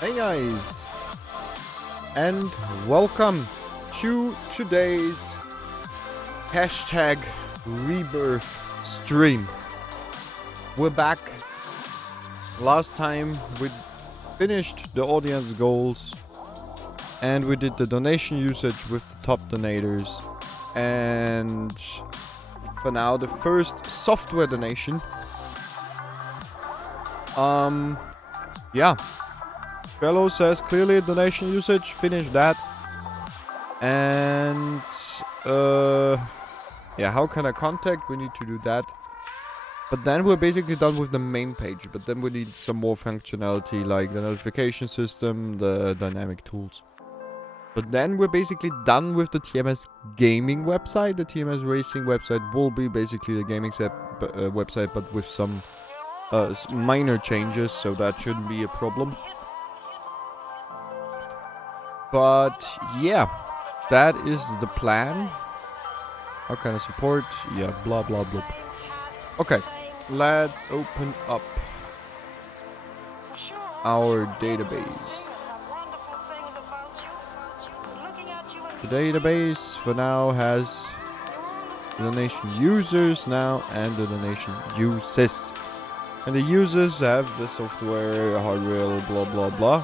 Hey guys, and welcome to today's hashtag Rebirth stream. We're back. Last time we finished the audience goals and we did the donation usage with the top donators, and for now the first software donation. Yeah. Trello says clearly donation usage, finish that. And yeah, how can I contact? We need to do that. But then we're basically done with the main page, but then we need some more functionality like the notification system, the dynamic tools. But then we're basically done with the tms-gaming website. The TMS racing website will be basically the gaming website, but with some minor changes, so that shouldn't be a problem. But yeah, that is the plan. How can I support? Yeah, blah blah blah. Okay, let's open up our database. The database for now has the donation users now and the donation uses. And the users have the software, hardware, blah blah blah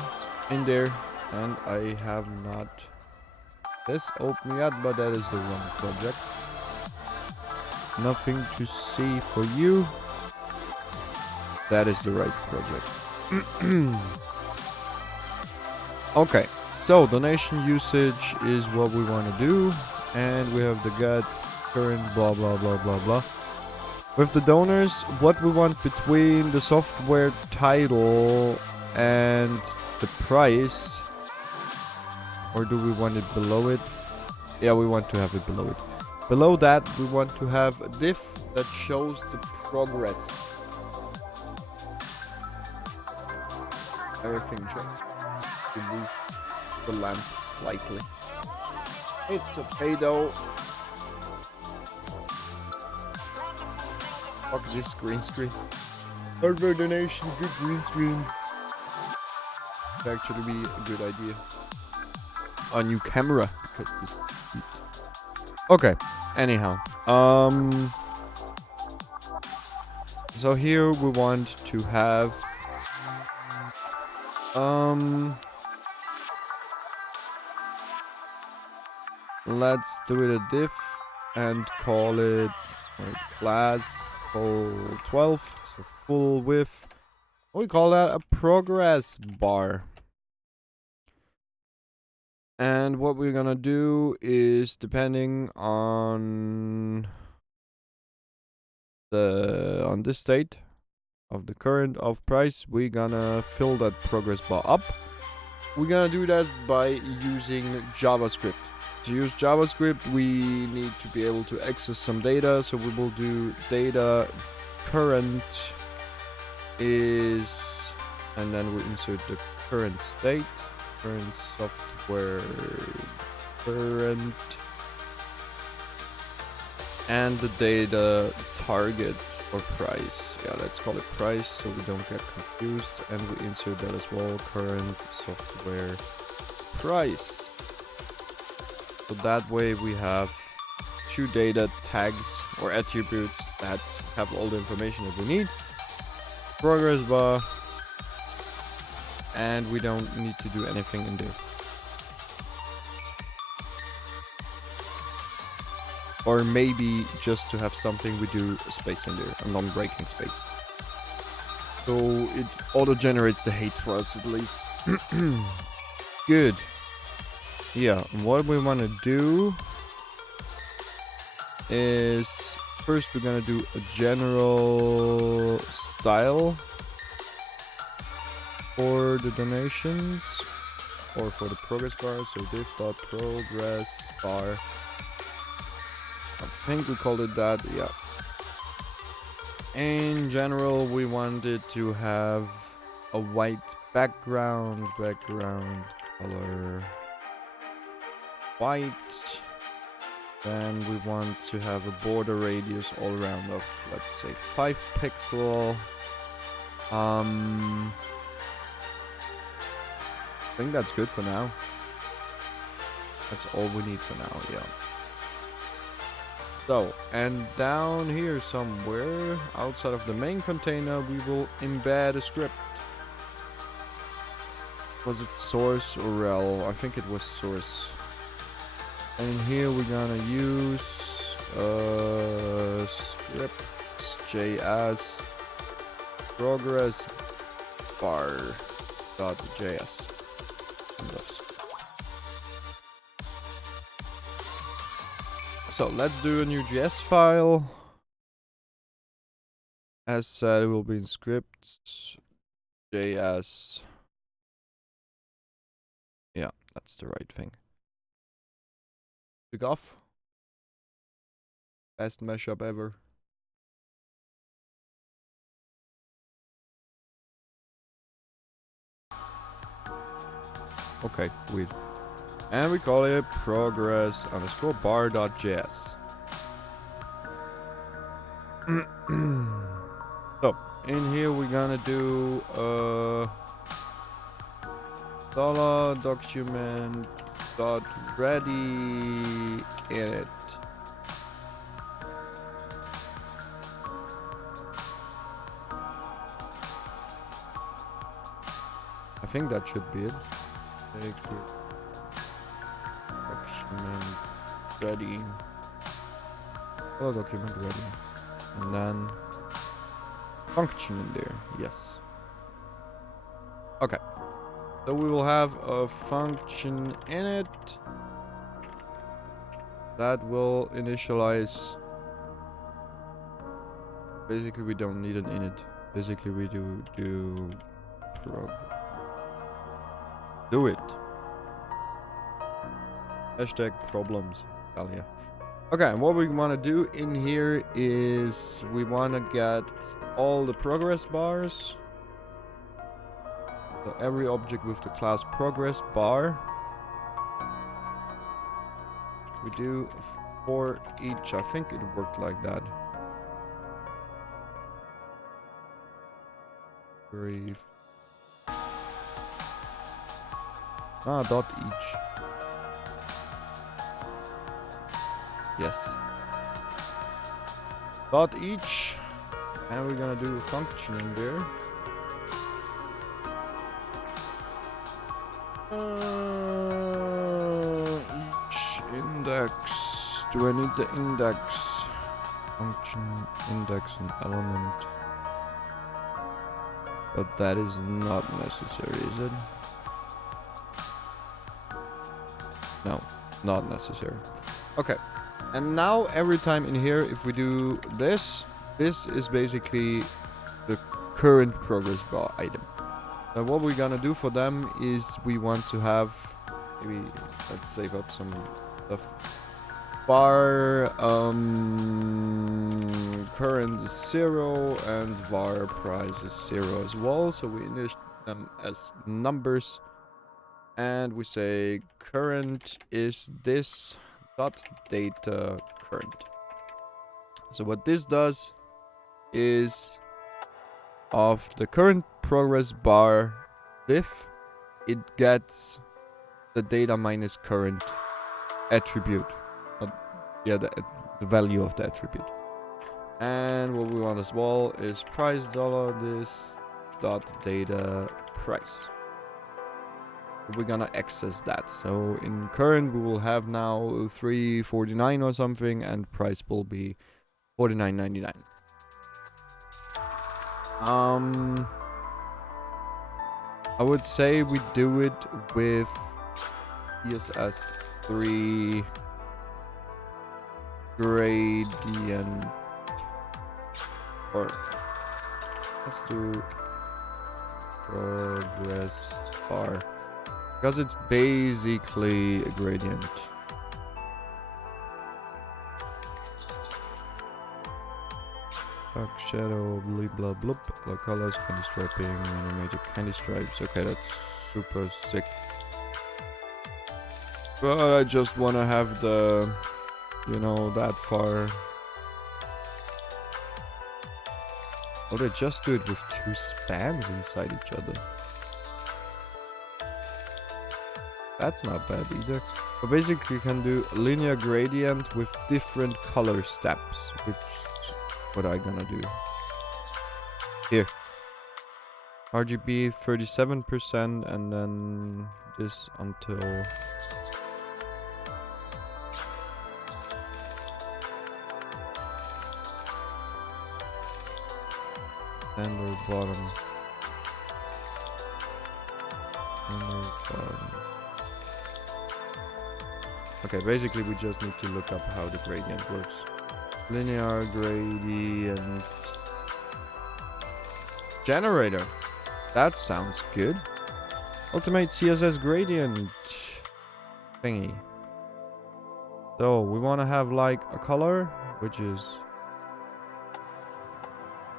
in there. And I have not this open yet, but that is the wrong project. Nothing to see for you. That is the right project. Okay, so donation usage is what we want to do. And we have the get, current, blah blah blah blah blah. With the donors, what we want between the software title and the price. Or do we want it below it? Yeah, we want to have it below it. Below that, we want to have a div that shows the progress. Everything changed. To move the lamp slightly. It's a pay-dough. Fuck this green screen. Hardware donation, good green screen. Would actually be a good idea. A new camera, because this. Okay. Anyhow, so here we want to have let's do it a div and call it class full 12, so full width. We call that a progress bar. And what we're gonna do is, depending on this state of the current of price, we're gonna fill that progress bar up. We're gonna do that by using JavaScript. To use JavaScript, we need to be able to access some data, so we will do data current is, and then we insert the current state, current software current, and the data target or price. Yeah, let's call it price so we don't get confused, and we insert that as well, current software price. So that way we have two data tags or attributes that have all the information that we need. Progress bar, and we don't need to do anything in there. Or maybe just to have something, we do a space in there, a non-breaking space. So it auto-generates the hate for us at least. Good. Yeah, what we want to do is, first we're gonna do a general style for the donations, or for the progress bar, so div.progress bar. I think we called it that, yeah. In general, we wanted to have a white background color white. Then we want to have a border radius all around of, let's say, 5 pixel. I think that's good for now. That's all we need for now, yeah. So, and down here somewhere, outside of the main container, we will embed a script. Was it source or rel? I think it was source. And in here we're gonna use scripts.js progress bar.js. So let's do a new JS file. As said, it will be in scripts.js. Yeah, that's the right thing. Click off. Best mashup ever. Okay, weird. And we call it progress underscore bar.js. So in here we're gonna do dollar document dot ready init. I think that should be it. Take your document ready. Oh, document ready. And then function in there. Yes. Okay. So we will have a function in it that will initialize. Basically, we don't need an init. Basically, we do prog. Do it. Hashtag problems. Hell yeah. Okay, and what we want to do in here is we want to get all the progress bars. So every object with the class progress bar. We do for each. I think it worked like that. Brief. Dot each. Yes. Dot each. And we're gonna do a function in there. Each index. Do I need the index? Function, index, and element. But that is not necessary, is it? No, not necessary. Okay. And now every time in here, if we do this, this is basically the current progress bar item. Now what we're gonna do for them is we want to have, maybe let's save up some stuff. Var current is 0 and var price is 0 as well. So we init them as numbers. And we say current is this dot data current. So what this does is of the current progress bar diff, it gets the data minus current attribute. Yeah, the value of the attribute. And what we want as well is price dollar this dot data price. We're gonna access that. So in current we will have now 349 or something, and price will be 49.99. I would say we do it with CSS3 gradient, or let's do progress bar. Because it's basically a gradient. Dark shadow, blah blah blah, the colors, candy striping, animated candy stripes. Okay, that's super sick. But I just wanna have the, you know, that far. Oh, they just do it with two spans inside each other. That's not bad either. But basically you can do linear gradient with different color steps, which is what I'm gonna do. Here. RGB 37% and then this until standard bottom. Standard bottom. Okay, basically we just need to look up how the gradient works. Linear gradient generator. That sounds good. Ultimate CSS gradient thingy. So we want to have like a color, which is,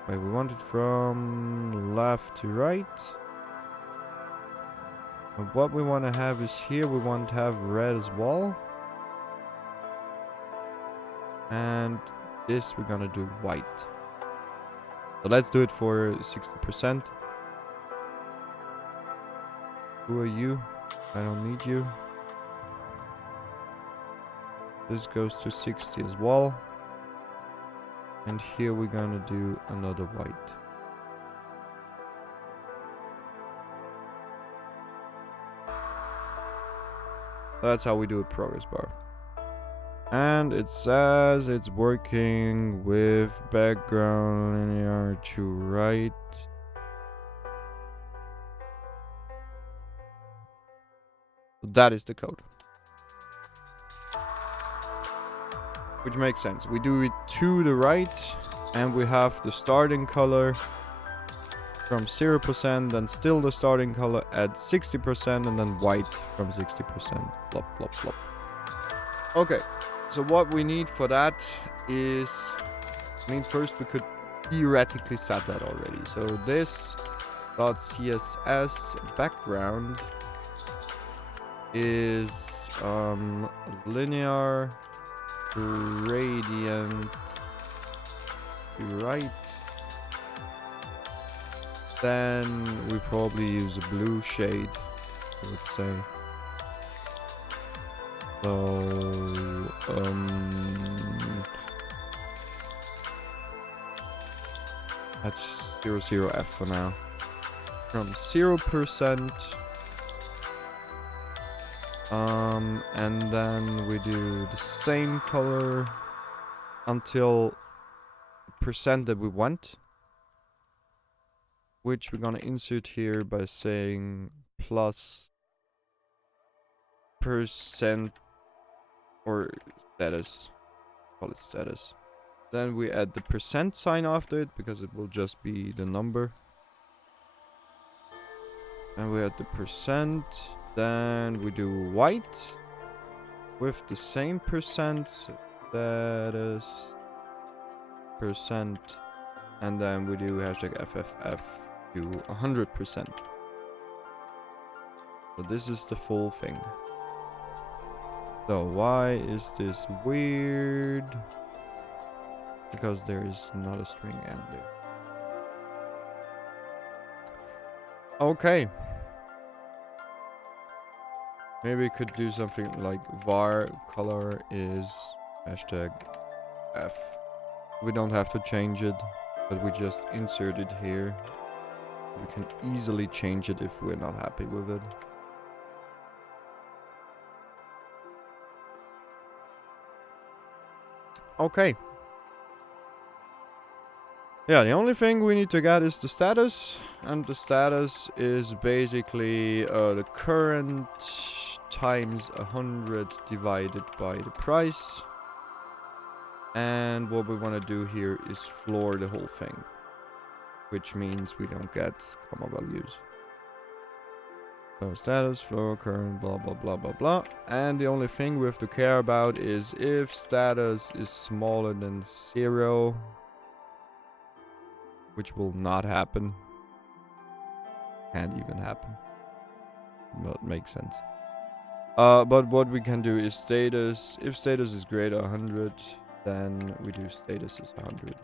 wait, we want it from left to right. And what we want to have is here, we want to have red as well. And this we're gonna do white. So let's do it for 60%. Who are you? I don't need you. This goes to 60 as well. And here we're gonna do another white. That's how we do a progress bar. And it says it's working with background linear to right. That is the code. Which makes sense. We do it to the right, and we have the starting color from 0%, then still the starting color at 60%, and then white from 60%. Plop, plop, plop. Okay, so what we need for that is, I mean, first we could theoretically set that already. So this .css background is linear gradient to right. Then we probably use a blue shade, let's say. So that's 00F for now. From 0%. And then we do the same color until the percent that we want, which we're gonna insert here by saying plus percent or status. Call it status. Then we add the percent sign after it because it will just be the number. And we add the percent. Then we do white with the same percent, status, percent, and then we do hashtag FFF to 100%. So this is the full thing. So why is this weird? Because there is not a string end there. Okay. Maybe we could do something like var color is hashtag F. We don't have to change it, but we just insert it here. We can easily change it if we're not happy with it. Okay. Yeah, the only thing we need to get is the status, and the status is basically the current times 100 divided by the price. And what we want to do here is floor the whole thing, which means we don't get comma values. So status, floor, current, blah blah blah blah blah. And the only thing we have to care about is if status is smaller than 0, which will not happen. Can't even happen. But makes sense. But what we can do is status. If status is greater 100, then we do status is 100.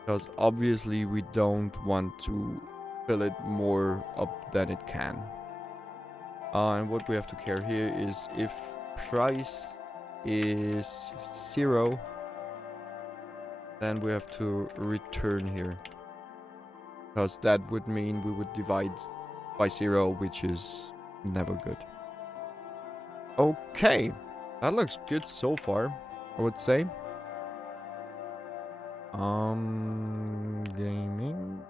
Because obviously we don't want to fill it more up than it can. And what we have to care here is if price is 0, then we have to return here. Because that would mean we would divide by 0, which is never good. Okay, that looks good so far, I would say. Gaming.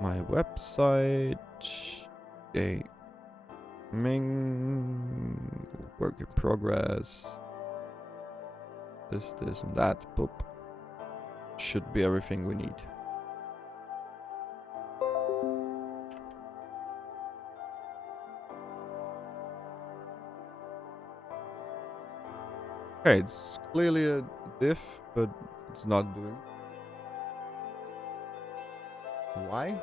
My website. Gaming. Work in progress. This, and that. Boop. Should be everything we need. Okay, it's clearly a diff, but it's not doing. Why?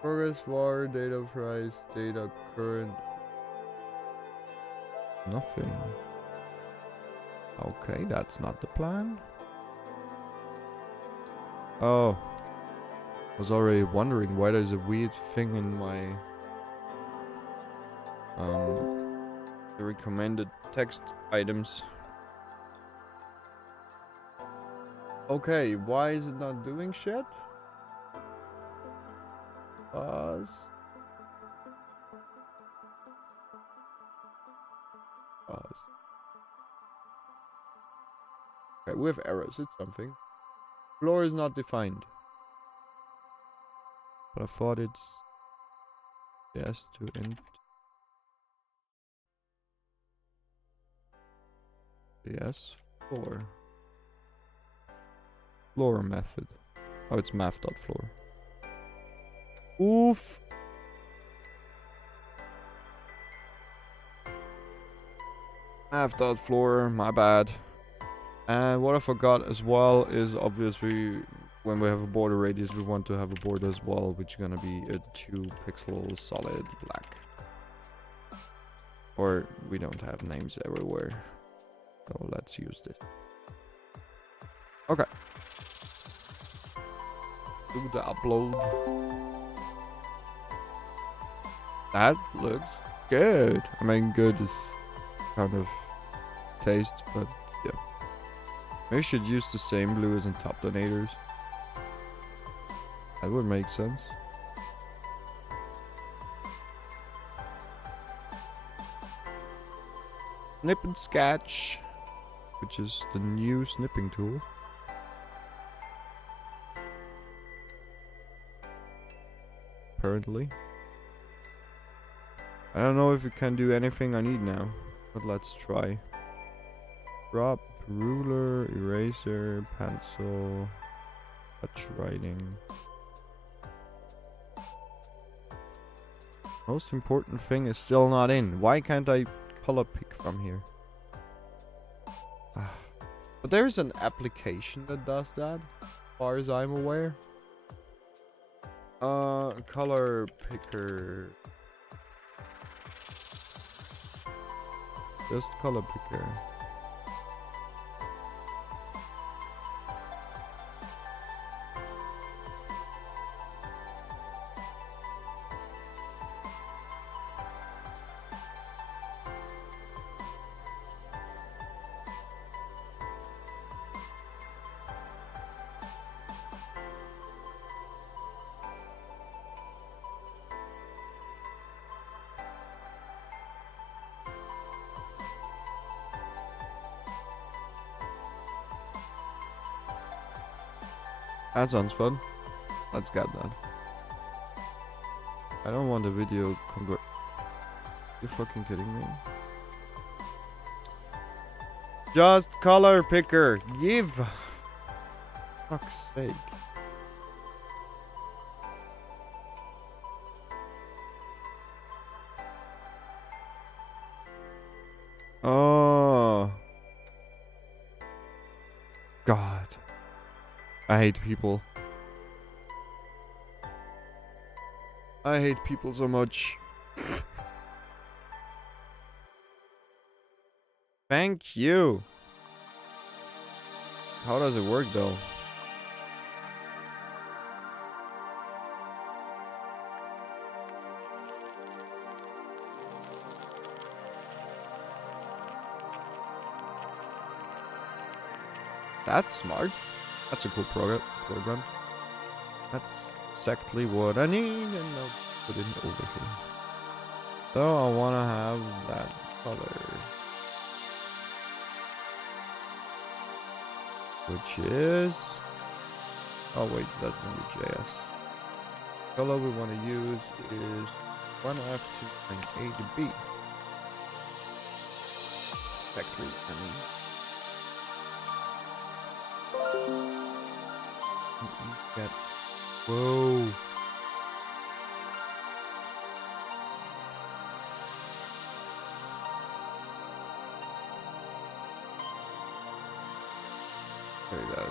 Progress bar, data price, data current. Nothing. Okay, that's not the plan. Oh. I was already wondering why there's a weird thing in my the recommended text items. Okay, why is it not doing shit? Pause. Pause. Okay, we have errors. It's something. Floor is not defined. But I thought it's yes to int. Yes, floor. Floor method. Oh, it's math.floor. Oof. Math.floor, my bad. And what I forgot as well is obviously when we have a border radius, we want to have a border as well, which is gonna be a 2-pixel solid black. Or we don't have names everywhere. So let's use this. Okay. Do the upload. That looks good. I mean, good is kind of taste, but yeah. Maybe we should use the same blue as in top donators. That would make sense. Snip and sketch, which is the new snipping tool. Apparently. I don't know if it can do anything I need now, but let's try. Drop, ruler, eraser, pencil, touch writing. Most important thing is still not in. Why can't I color pick from here? But there's an application that does that, as far as I'm aware. Color picker. Just color picker. That sounds fun. Let's get that. I don't want the video convert. You fucking kidding me? Just color picker. Give. Fuck's sake. Oh. God. I hate people. I hate people so much. Thank you. How does it work though? That's smart. That's a cool program. That's exactly what I need, and I'll put it over here. So I wanna have that color, which is, oh wait, that's in the JS. Color we want to use is 1F2.8B. Exactly, I mean. Get, whoa. There you go.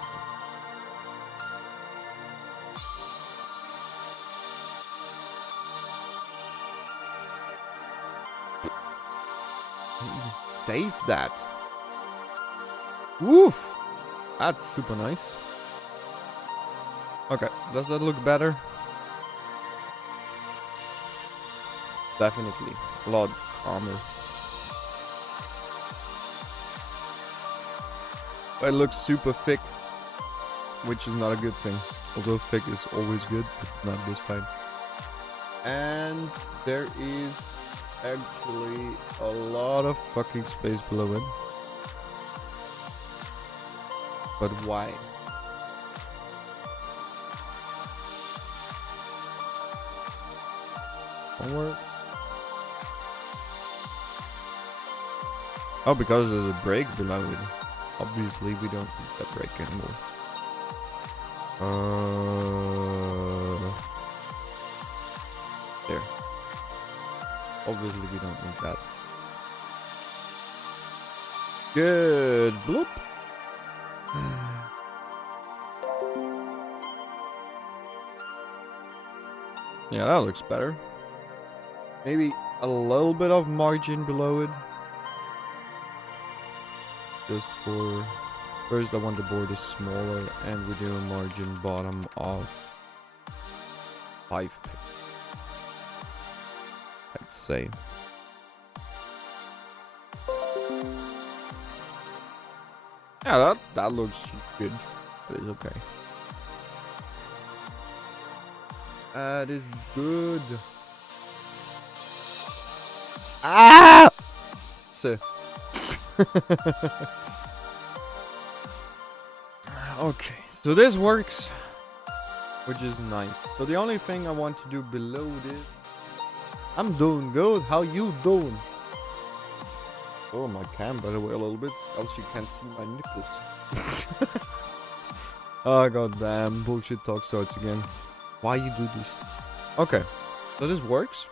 Save that. Woof! That's super nice. Okay, does that look better? Definitely. A lot calmer. It looks super thick, which is not a good thing. Although thick is always good, but not this time. And there is actually a lot of fucking space below it. But why? Homework? Oh, because there's a break below it. Obviously, we don't need that break anymore. There. Obviously, we don't need that. Good. Bloop. Yeah, that looks better. Maybe a little bit of margin below it. Just for... First I want the border smaller, and we do a margin bottom of 5 pixels. I'd say. Yeah, that looks good. That is okay. That is good. Ah! So. Okay, so this works, which is nice. So the only thing I want to do below this, I'm doing good. How you doing? Oh, my cam by the way a little bit, else you can't see my nipples. Oh god damn, bullshit talk starts again. Why you do this? Okay, so this works.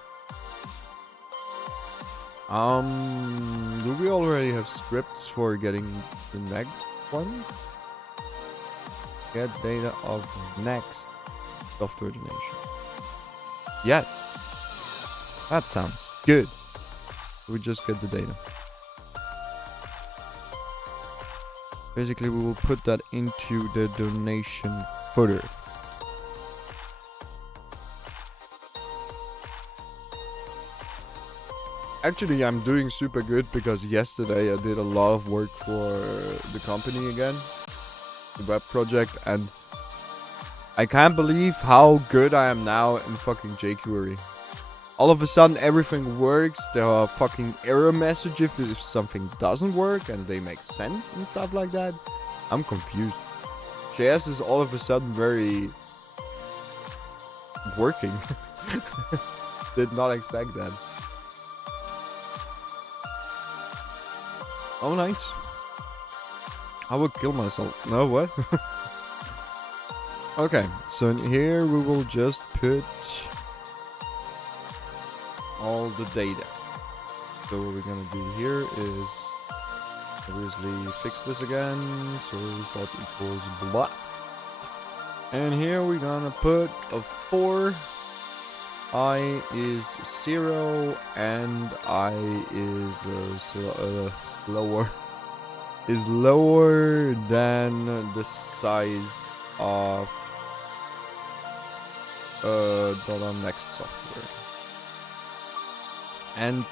Do we already have scripts for getting the next ones? Get data of next software donation. Yes. That sounds good. We just get the data. Basically, we will put that into the donation footer. Actually, I'm doing super good because yesterday I did a lot of work for the company again. The web project, and I can't believe how good I am now in fucking jQuery. All of a sudden everything works. There are fucking error messages if something doesn't work and they make sense and stuff like that. I'm confused. JS is all of a sudden very working. Did not expect that. Oh, nice. I would kill myself. No, what? Okay, so in here we will just put all the data. So what we're gonna do here is obviously fix this again. So dot equals blah. And here we're gonna put a 4. I is 0 and I is slower. Is lower than the size of $next software. And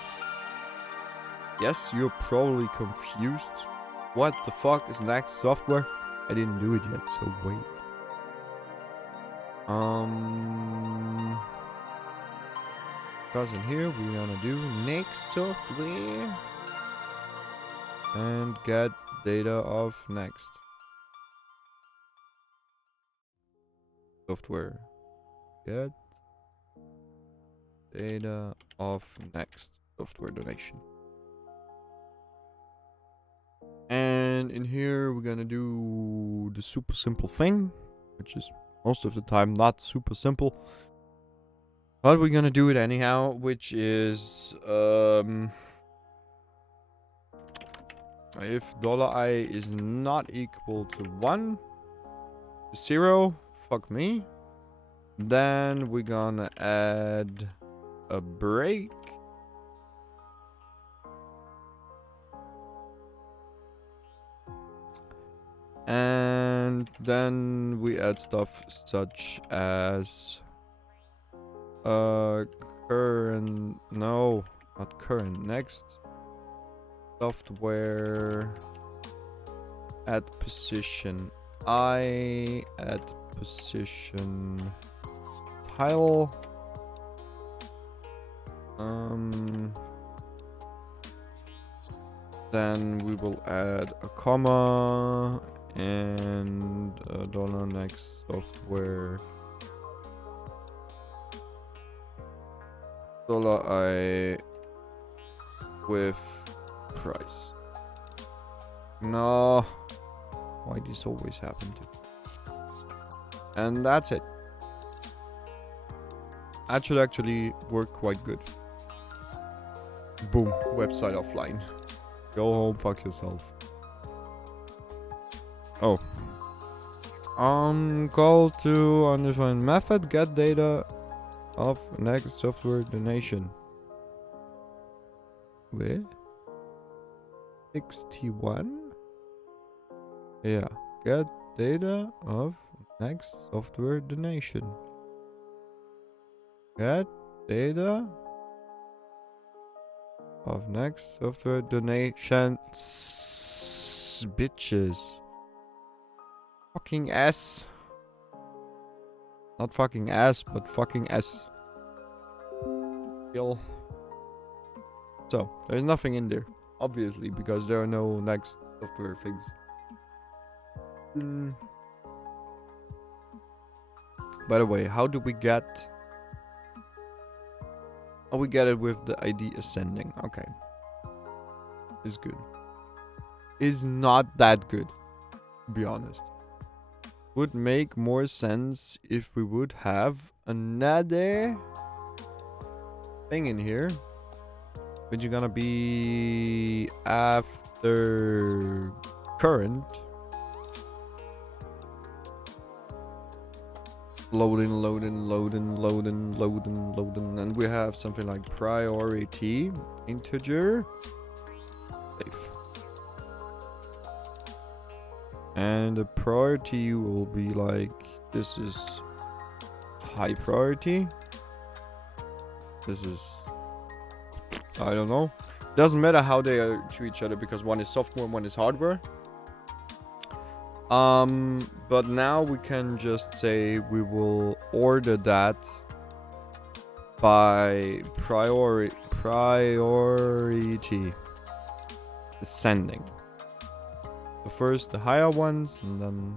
yes, you're probably confused. What the fuck is next software? I didn't do it yet, so wait. Because in here we're gonna do next software and get data of next software. Get data of next software donation. And in here we're gonna do the super simple thing, which is most of the time not super simple. But we're gonna do it anyhow, which is if $I is not equal to 1, 0, fuck me, then we're gonna add a break And then we add stuff such as current, no, not current, next software, add position I, add position tile, then we will add a comma and a dollar next software $I with price. No, why this always happen to? And that's it. That should actually work quite good. Boom, website offline. Go home, fuck yourself. Oh. Call to undefined method, get data of next software donation. Where? 61? Yeah. Get data of next software donation. Get data of next software donation. Bitches. Fucking S. Not fucking ass, but fucking S. Kill. So, there's nothing in there. Obviously, because there are no next software things. By the way, how do we get... Oh, we get it with the ID ascending. Okay. Is good. Is not that good, to be honest. Would make more sense if we would have another thing in here, which is gonna be after current. Loading, and we have something like priority integer safe. And the priority will be like, this is high priority. This is, I don't know. Doesn't matter how they are to each other because one is software and one is hardware. But now we can just say we will order that by priority ascending. So first the higher ones, and then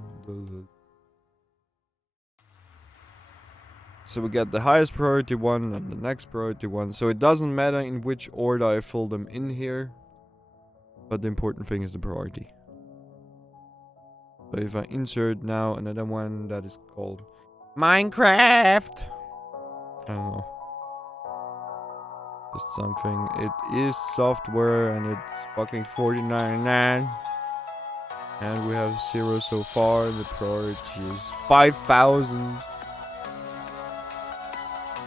so we get the highest priority one and the next priority one. So it doesn't matter in which order I fill them in here, but the important thing is the priority. So if I insert now another one that is called Minecraft, I don't know, just something. It is software and it's fucking $49.99, and we have 0 so far. The priority is 5,000.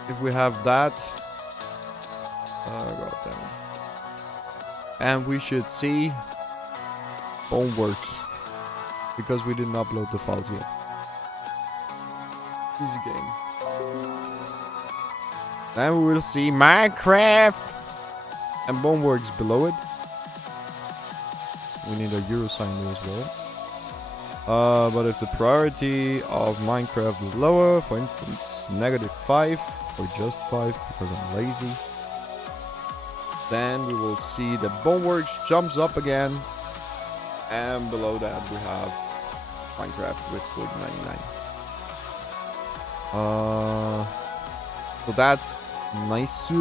If we have that, god damn it. And we should see homework. Because we didn't upload the files yet. Easy game. Then we will see Minecraft and Boneworks below it. We need a euro sign there as well. But if the priority of Minecraft is lower, for instance, -5 or just 5 because I'm lazy, then we will see that Boneworks jumps up again, and below that we have Minecraft with $4.99. So that's nice.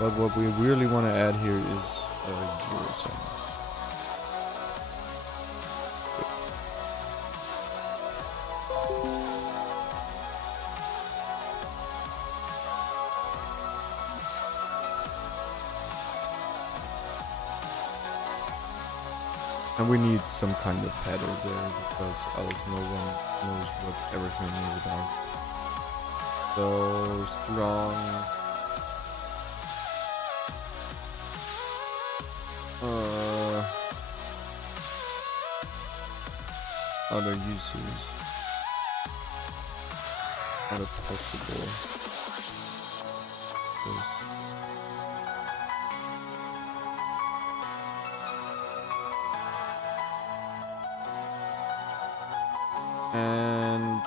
But what we really want to add here is a euro sign. And we need some kind of header there because else no one knows what everything is about. So strong. other uses that are possible. And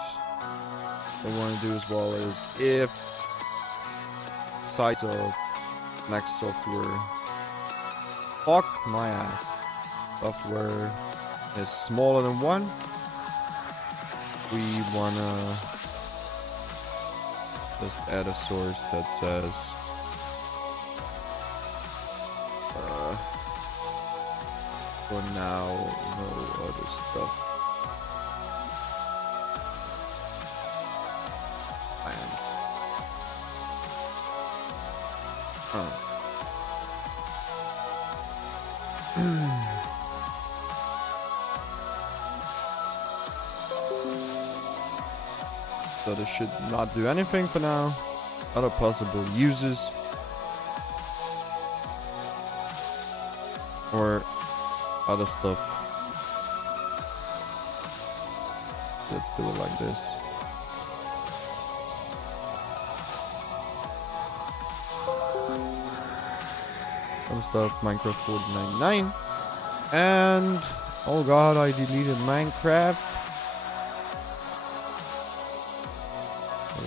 what I want to do as well is if size of next software, fuck my ass, software is smaller than 1, we wanna just add a source that says for now no other stuff. So this should not do anything for now. Other possible uses or other stuff. Let's do it like this. Other stuff, Minecraft 4099. And oh god, I deleted Minecraft.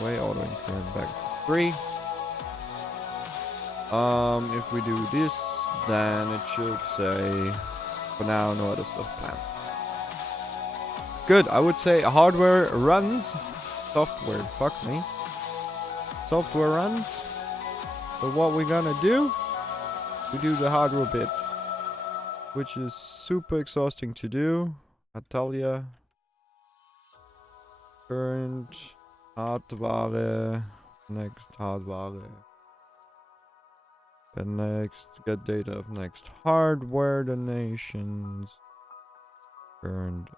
Away, auto increment back to 3. If we do this, then it should say for now no other stuff planned. Good, I would say hardware runs, software, fuck me. Software runs. So what we're gonna do, we do the hardware bit, which is super exhausting to do, I tell ya. Current Hardware, next hardware. And next, get data of next hardware donations. Current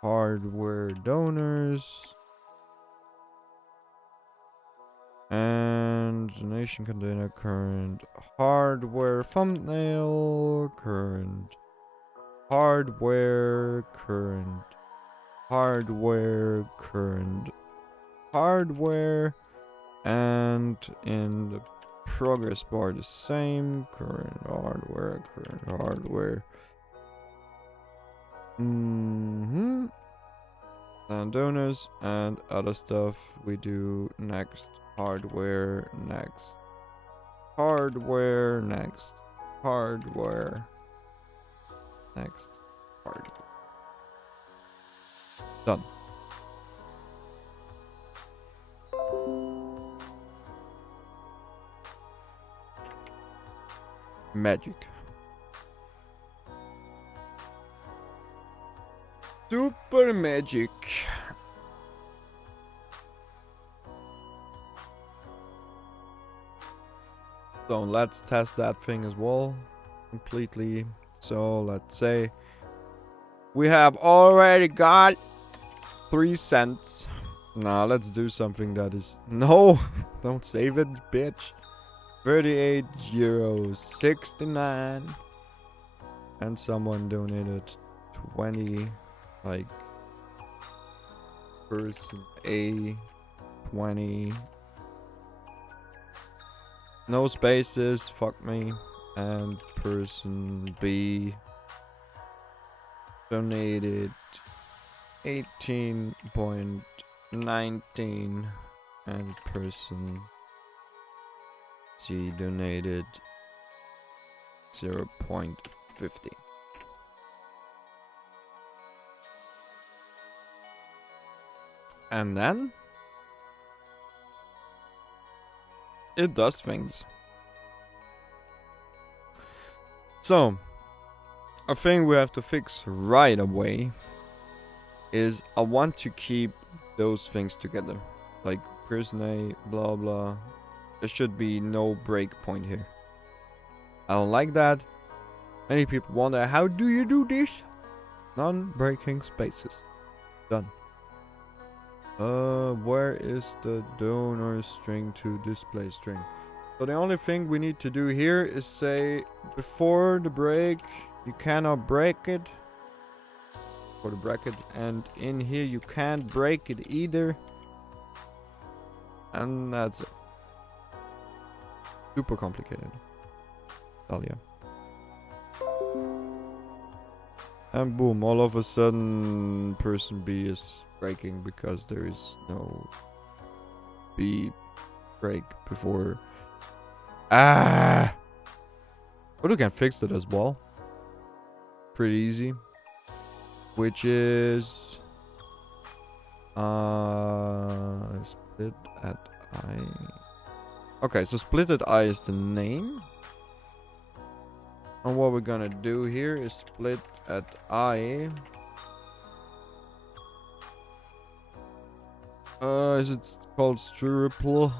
hardware donors. And donation container, current hardware thumbnail, current hardware, current hardware, current hardware, and in the progress bar the same, current hardware, and donors and other stuff. We do next hardware, next hardware, next hardware, next hardware. Done. Magic. Super magic. So let's test that thing as well completely. So let's say we have already got 3 cents. Now let's do something that is... No! Don't save it, bitch. 38 €69. And someone donated 20, like, person A, 20. No spaces, fuck me. And person B donated 18.19, and person C donated 0.50. And then it does things. So a thing we have to fix right away is I want to keep those things together, like person A, blah blah. There should be no break point here. I don't like that. Many people wonder, how do you do this? Non-breaking spaces. Done. Where is the donor string to display string? So the only thing we need to do here is say before the break, you cannot break it. for the bracket, and in here you can't break it either. And that's it. Super complicated. Oh yeah. And boom, all of a sudden person B is breaking because there is no B break before. But we can fix it as well. Pretty easy. Which is split at I. Okay, so split at I is the name. And what we're gonna do here is split at I. Is it called Strupl?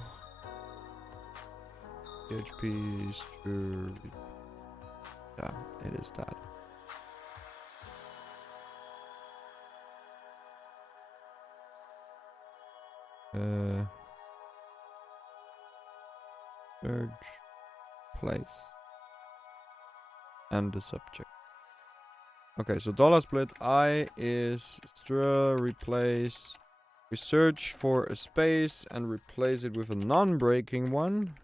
PHP Stru. Yeah, it is that. Search place and the subject. Okay, so $split I is str replace. We search for a space and replace it with a non-breaking one.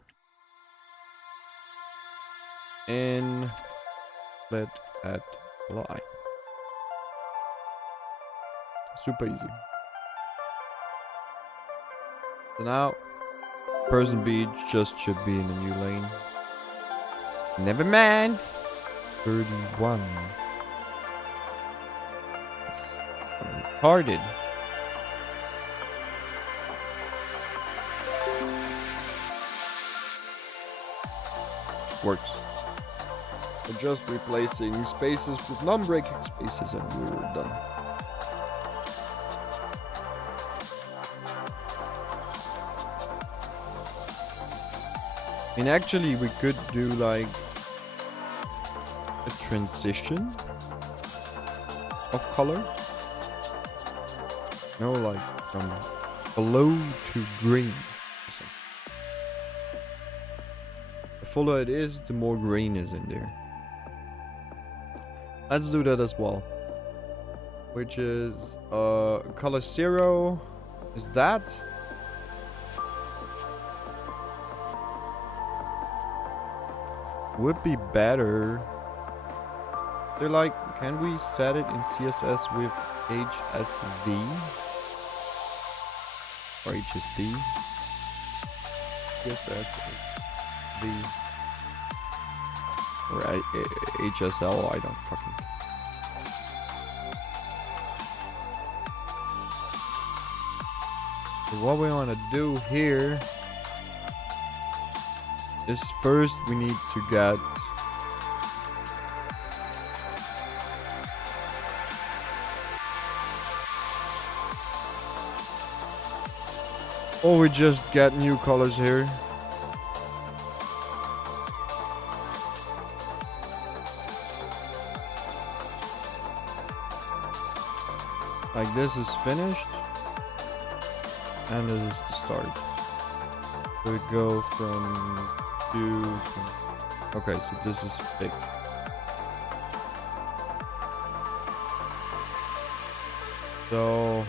In split at I. Super easy. So now, person B just should be in a new lane. Never mind. 31. Retarded. Works. We're just replacing spaces with non-breaking spaces and we're done. And actually we could do like a transition of color. No, like from blue to green. The fuller it is, the more green is in there. Let's do that as well. Which is color 0 is that. Would be better. They're like, can we set it in CSS with HSV or HSV? CSS V or HSL? I don't fucking. So what we want to do here is first we need to get we just get new colors here. Like this is finished and this is the start. We go from okay, so this is fixed. So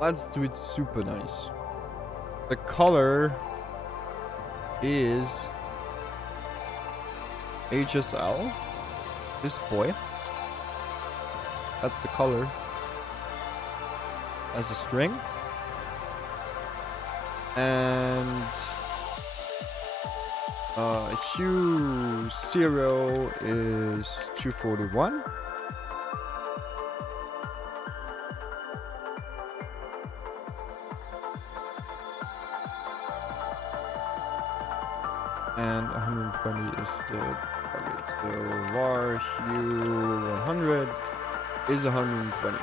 let's do it super nice. The color is HSL. This boy. That's the color. As a string, and hue 0 is 241, and 120 is the target. So var hue 100 is 120.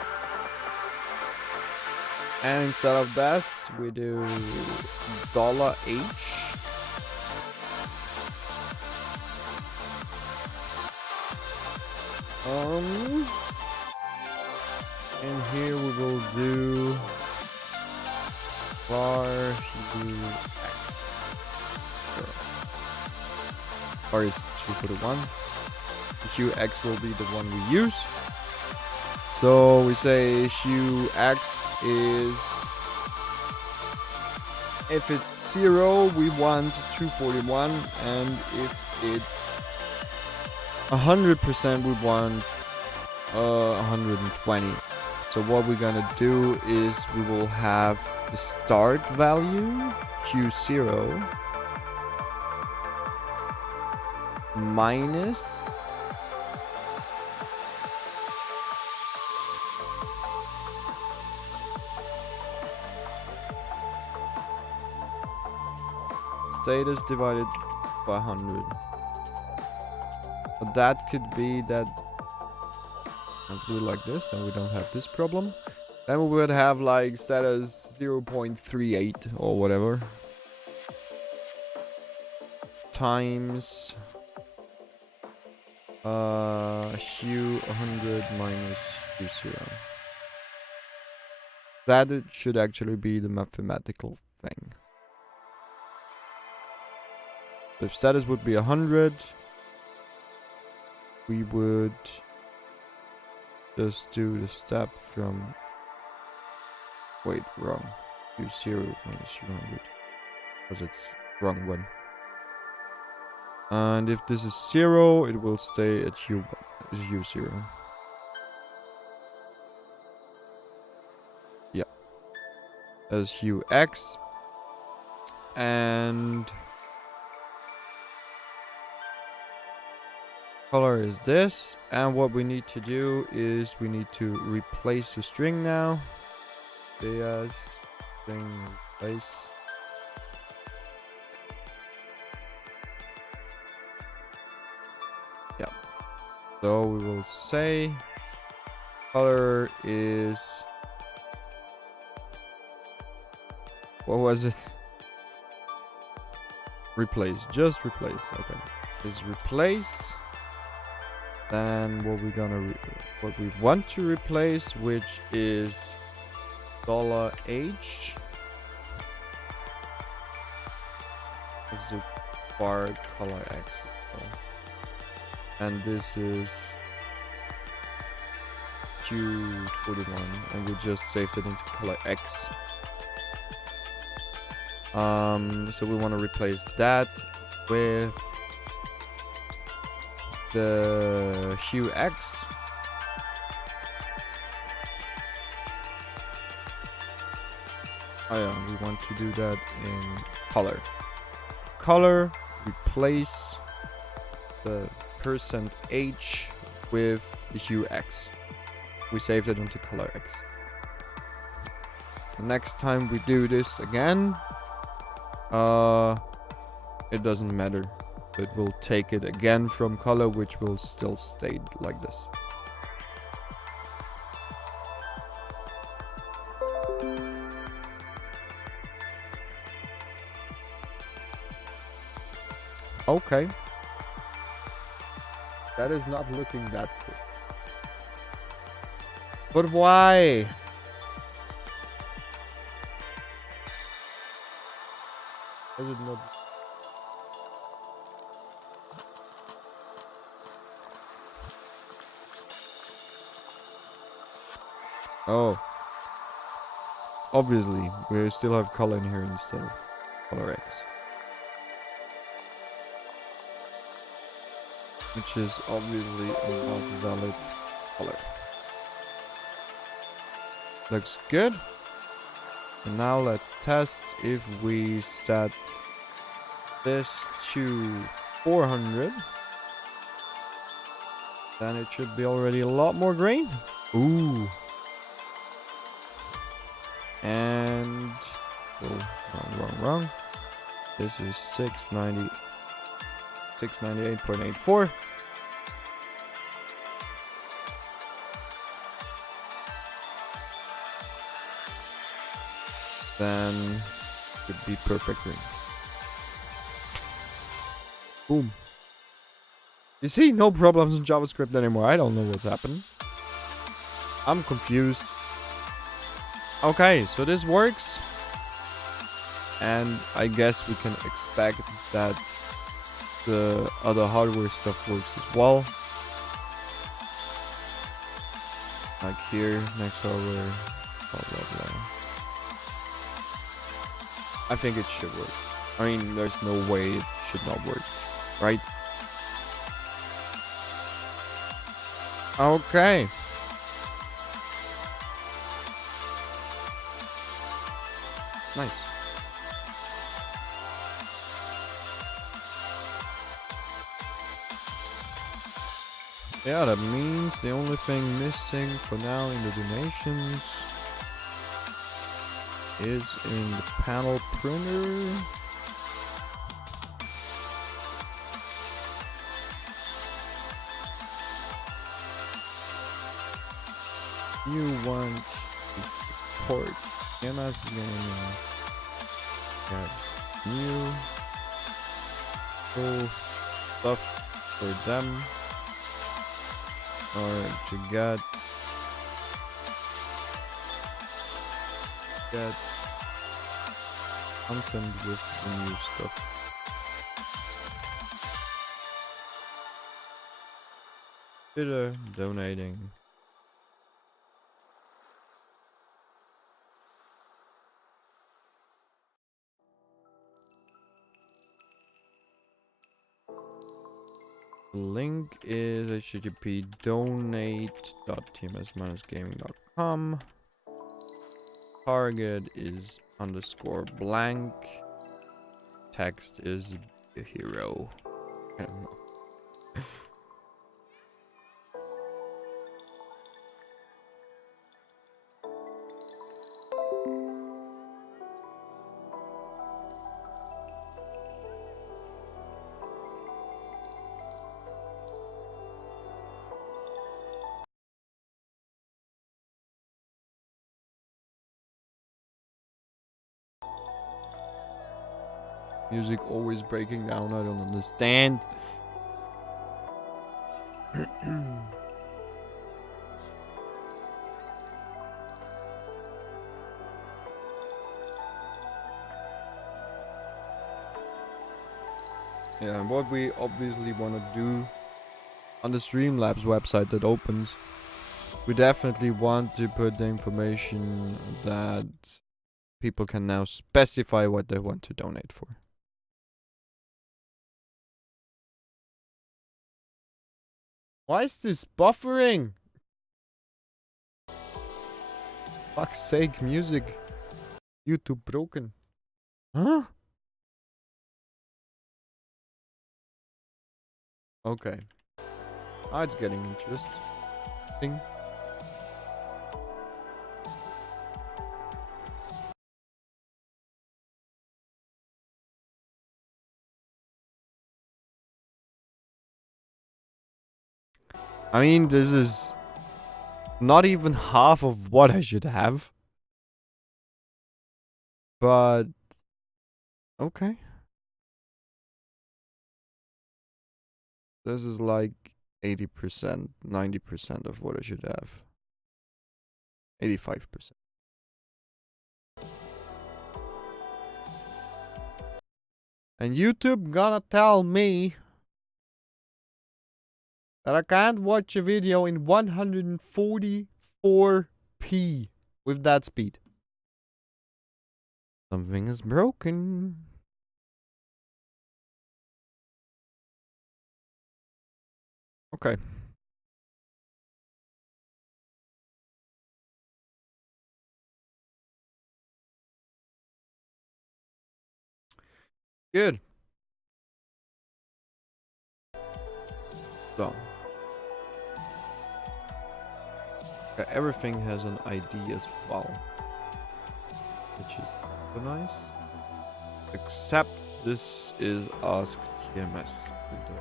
And instead of this, we do $H. And here we will do var hue X. Sure. Or is 241. The hue X will be the one we use. So we say hue X is, if it's 0, we want 241, and if it's 100%, we want 120. So what we're gonna do is we will have the start value, Q0, minus status divided by 100. But that could be that. Let's do it like this, then we don't have this problem. Then we would have like status 0.38 or whatever. Times hue 100 minus hue 0. That it should actually be the mathematical thing. So if status would be 100, we would just do the step from, wait, wrong, u0 minus u100, because it's wrong one. And if this is 0, it will stay at u0. Yeah, as hue x, and color is this. And what we need to do is we need to replace the string now. As string replace. Yeah. So we will say color is, what was it? Replace, just replace. Okay, is replace. Then what we're gonna what we want to replace, which is $H. This is the bar color X, and this is Q41, and we just saved it into color X. So we want to replace that with the hue X. Oh yeah, we want to do that in color. Color, replace the %H with the hue X. We saved it into color X. The next time we do this again, it doesn't matter. It will take it again from color, which will still stay like this. Okay. That is not looking that good. But why? Does it not? Oh. Obviously, we still have color in here instead of color X. Which is obviously not valid color. Looks good. And now let's test if we set this to 400. Then it should be already a lot more green. Ooh. And oh, wrong. This is 698.84. Then it would be perfect green. Boom. You see, no problems in JavaScript anymore. I don't know what's happened. I'm confused. Okay, so this works. And I guess we can expect that the other hardware stuff works as well. Like here, next hardware, blah blah blah. I think it should work. I mean, there's no way it should not work, right? Okay. Nice. Yeah, that means the only thing missing for now in the donations is in the panel printer. You want to support tms-gaming. Got new cool stuff for them, or to get content with the new stuff. Consider donating. The link is http donate.tms-gaming.com. Target is _blank. Text is a hero. I don't know. Music always breaking down, I don't understand. Yeah, and what we obviously want to do on the Streamlabs website that opens, we definitely want to put the information that people can now specify what they want to donate for. Why is this buffering? Fuck's sake, music. YouTube broken. Huh? Okay. Ah, it's getting interesting. I mean, this is not even half of what I should have. But okay. This is like 80%, 90% of what I should have. 85%. And YouTube gonna tell me that I can't watch a video in 144p with that speed. Something is broken. Okay. Good. So. Okay, everything has an ID as well, which is so nice. Except this is Ask TMS with the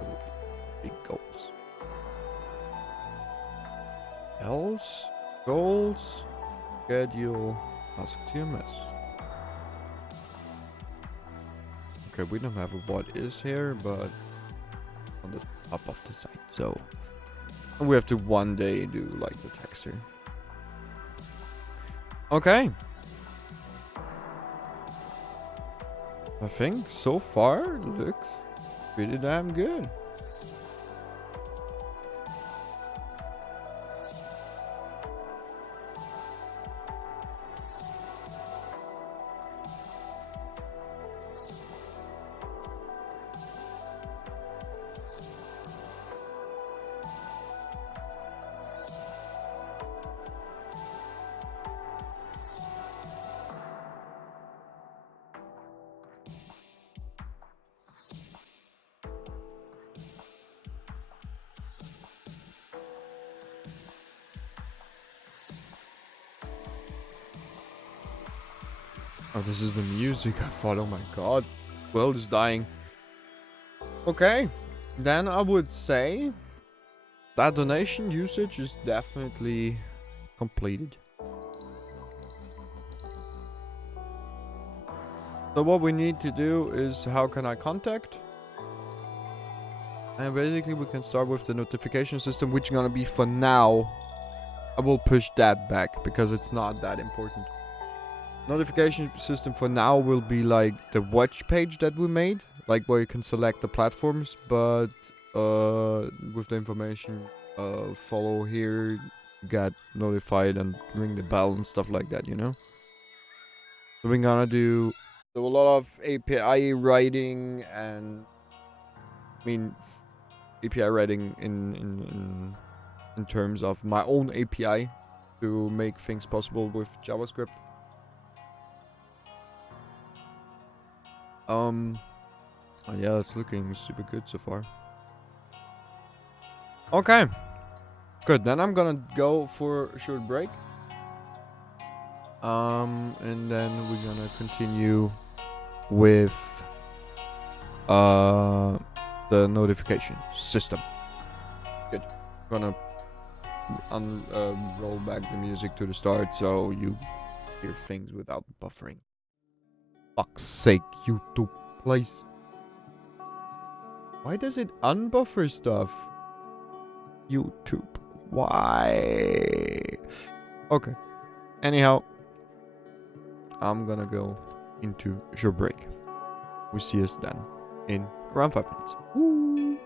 big goals. Else, goals, schedule, Ask TMS. Okay, we don't have a what is here, but on the top of the site, so we have to one day do like the texture. Okay. I think so far looks pretty damn good. Oh, this is the music. I thought, oh my god, world is dying. Okay, then I would say that donation usage is definitely completed. So what we need to do is, how can I contact? And basically we can start with the notification system, which is gonna be for now. I will push that back because it's not that important. Notification system for now will be like the watch page that we made, like where you can select the platforms, but with the information follow here, get notified and ring the bell and stuff like that, you know. So we're gonna do a lot of API writing and API writing in terms of my own API to make things possible with JavaScript. Yeah, it's looking super good so far. Okay, good. Then I'm gonna go for a short break. And then we're gonna continue with the notification system. Good. Gonna roll back the music to the start so you hear things without buffering. Fuck's sake, YouTube, please. Why does it unbuffer stuff? YouTube, why? Okay. Anyhow, I'm gonna go into short break. We see us then in around 5 minutes. Woo.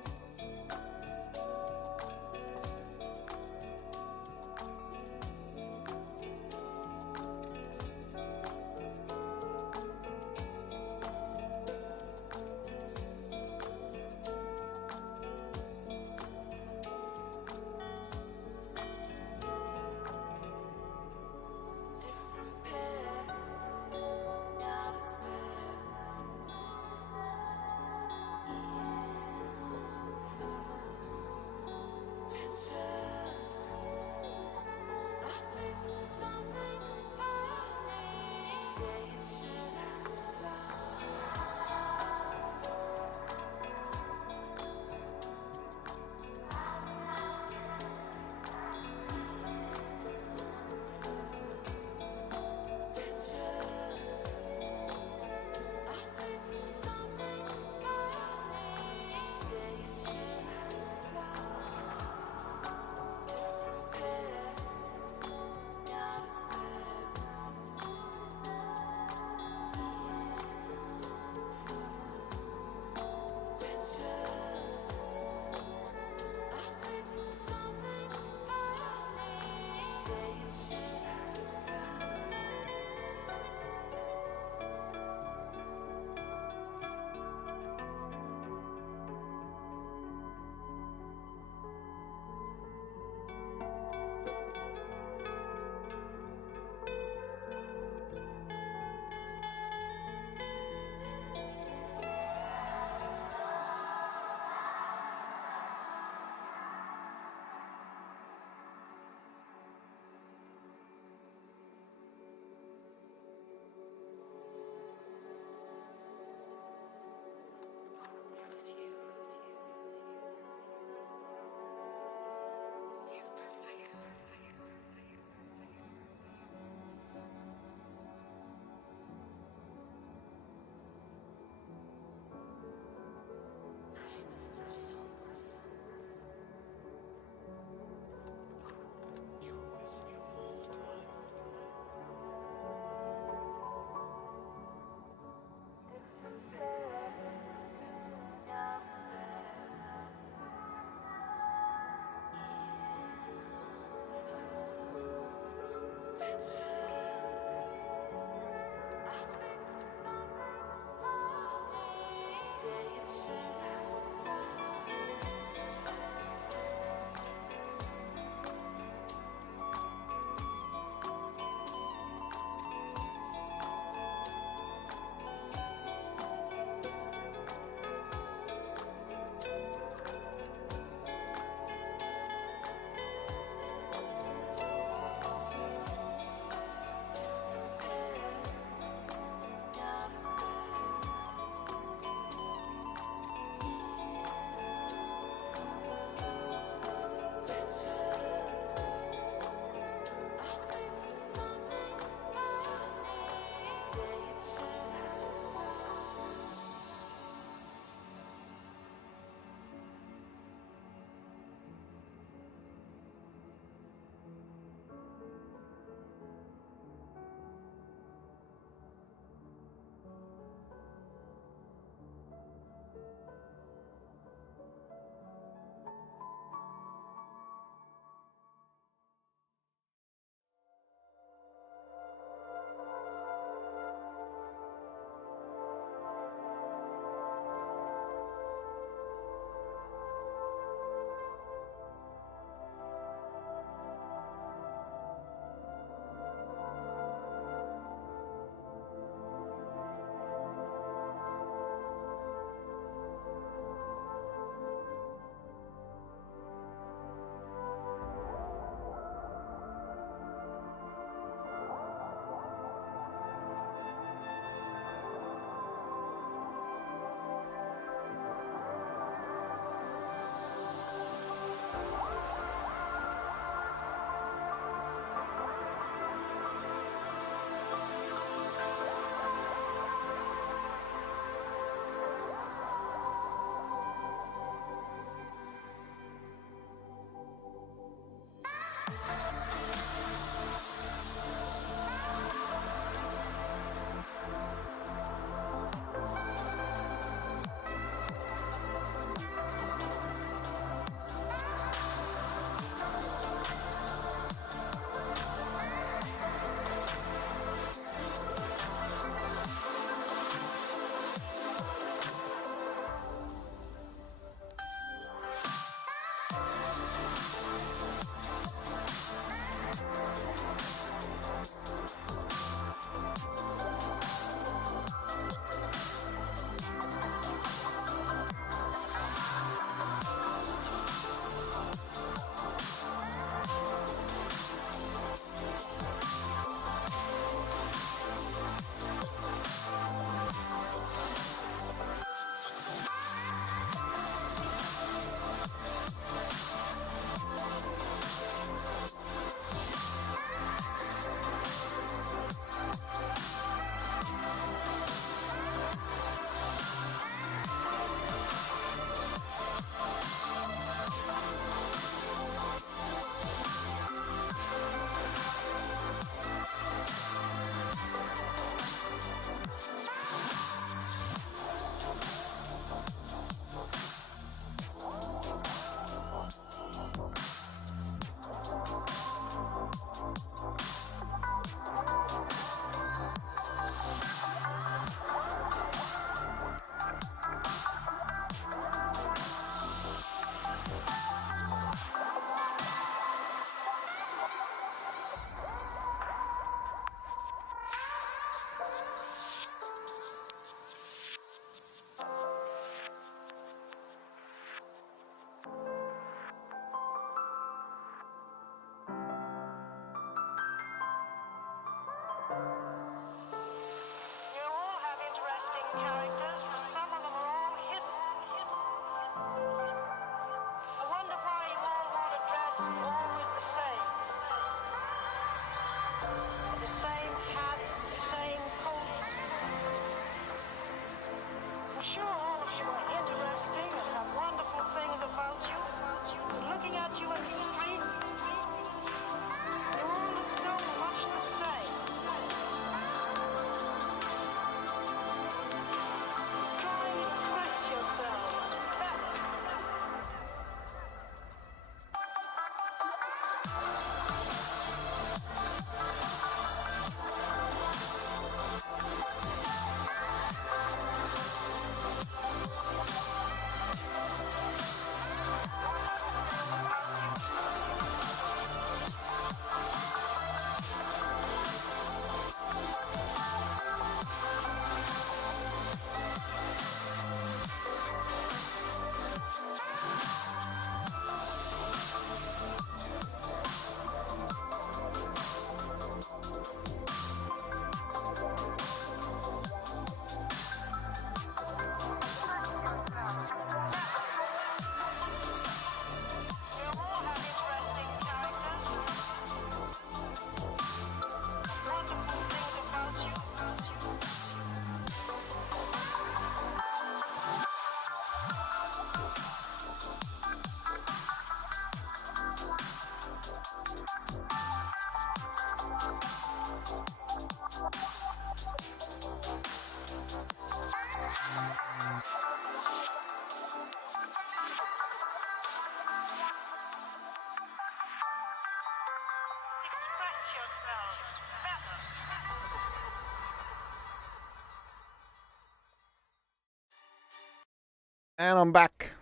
And I'm back.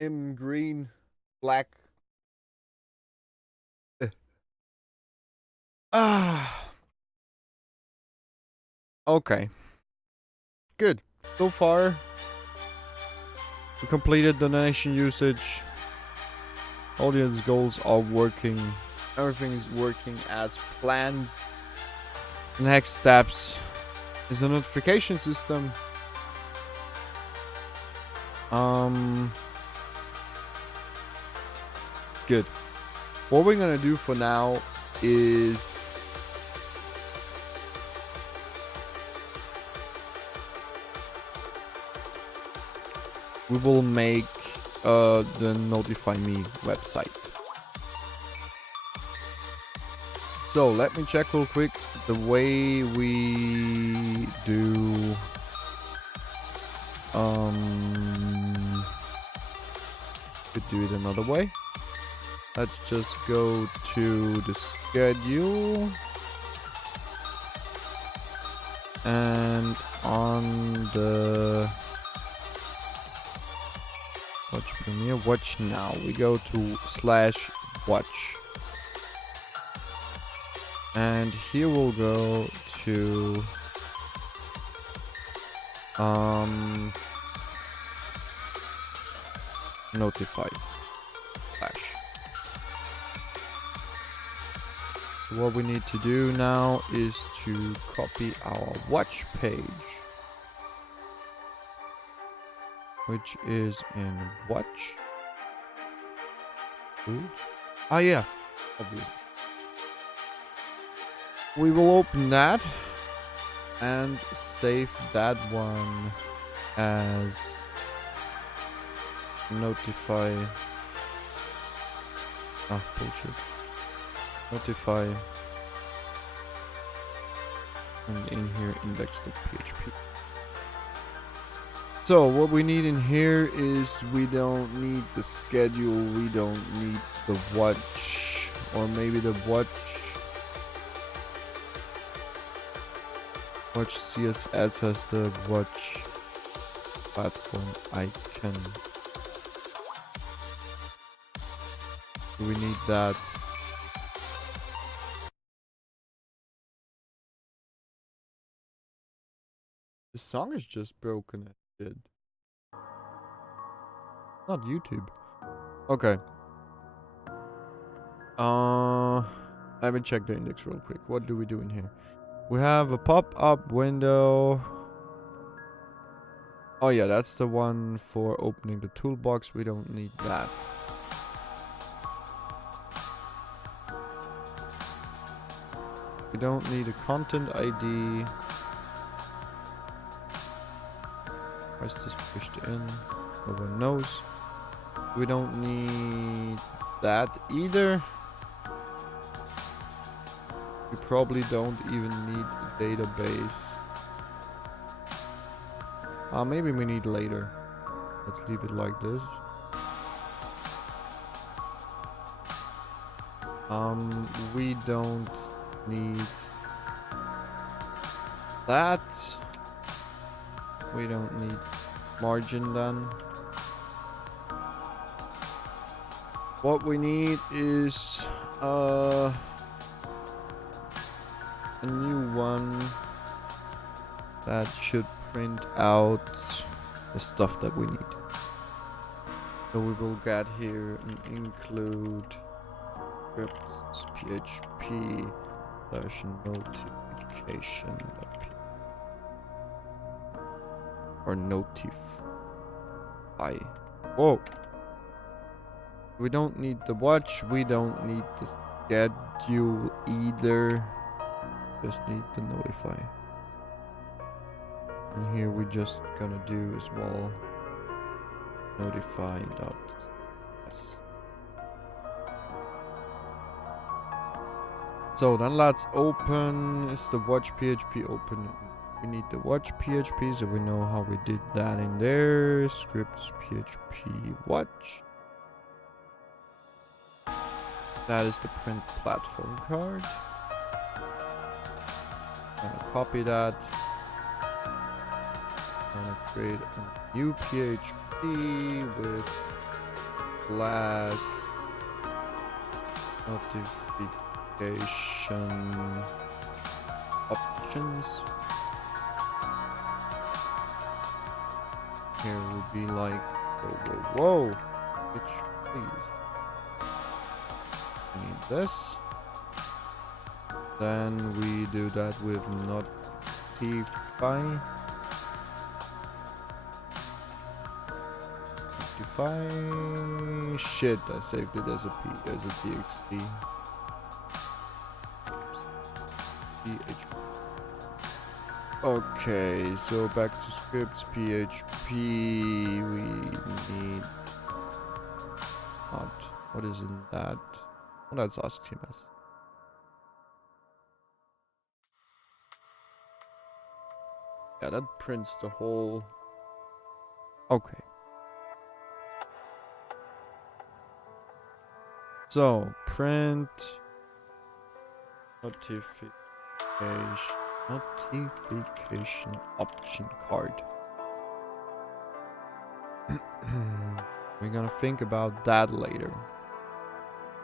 In green, black. Ah. Okay. Good. So far, we completed the donation usage. Audience goals are working. Everything is working as planned. The next steps is the notification system. Good. What we're gonna do for now is we will make the Notify Me website. So let me check real quick the way we do could do it another way. Let's just go to the schedule and on the watch premiere, watch now. We go to /watch. And here we'll go to notify flash. So what we need to do now is to copy our watch page, which is in watch. Oops. Ah yeah, obviously. We will open that and save that one as notify. Ah, bullshit. Notify. And in here, index.php. So what we need in here is we don't need the schedule, we don't need the watch, or maybe the watch CSS has the watch platform icon. Do we need that? The song is just broken. It did. Not YouTube. Okay. Let me check the index real quick. What do we do in here? We have a pop-up window. Oh yeah, that's the one for opening the toolbox. We don't need that. We don't need a content ID. Why is this pushed in? No one knows. We don't need that either. We probably don't even need a database. Maybe we need later. Let's leave it like this. We don't need that. We don't need margin then. What we need is a new one that should print out the stuff that we need. So we will get here and include scripts php /notification or notify. Whoa. We don't need the watch. We don't need the schedule either. Just need the notify. And here we just gonna do as well notify.s. So then let's open. Is the watch PHP open? We need the watch PHP, so we know how we did that in there. Scripts PHP watch. That is the print platform card. Gonna copy that. Gonna create a new PHP with class notification options. Here would be like, whoa, which please. We need this. Then we do that with notify. Shit, I saved it as a txt. Okay, so back to scripts, PHP, we need not, what is in that? Oh, that's ask tms. Yeah, that prints the whole, okay. So, print notification option card. We're gonna think about that later.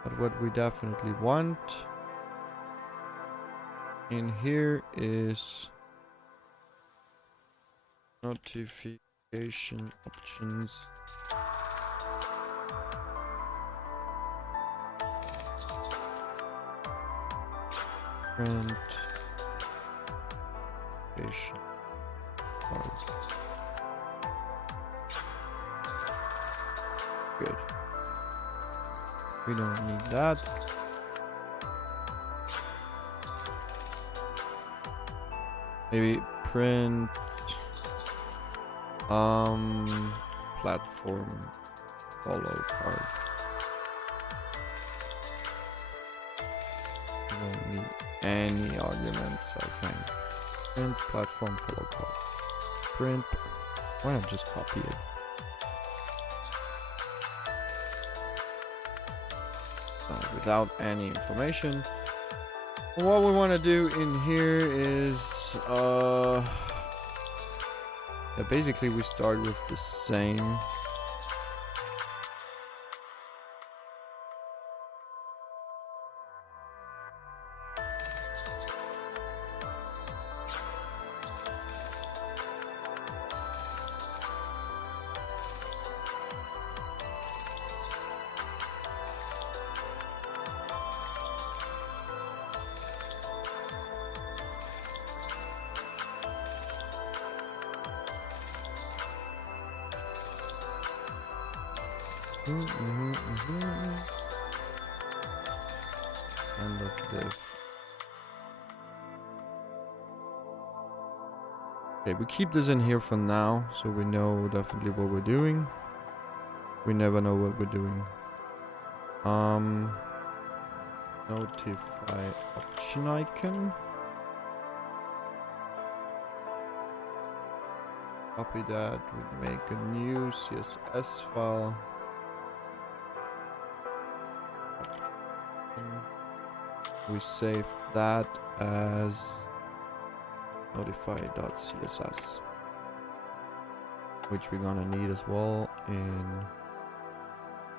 But what we definitely want in here is notification options. Print notification card. Good. We don't need that. Maybe print platform follow card. We don't need any arguments, I think. Print platform follow card. Print. Why not just copy it? Without any information. What we want to do in here is yeah, basically we start with the same. End of div. Okay, we keep this in here for now, so we know definitely what we're doing. We never know what we're doing. Notify option icon. Copy that. We make a new CSS file. We save that as notify.css, which we're gonna need as well in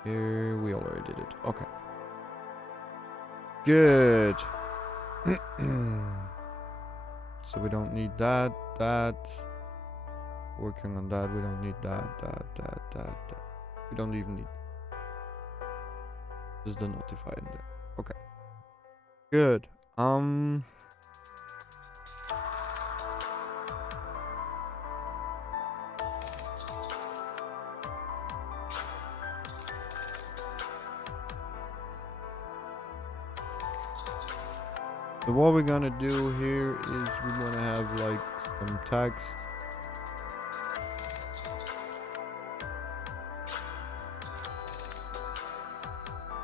here. We already did it. Okay. Good. So we don't need that. Working on that. We don't need that. We don't even need just the notify in there. Okay. Good. So what we're gonna do here is we wanna have like some text.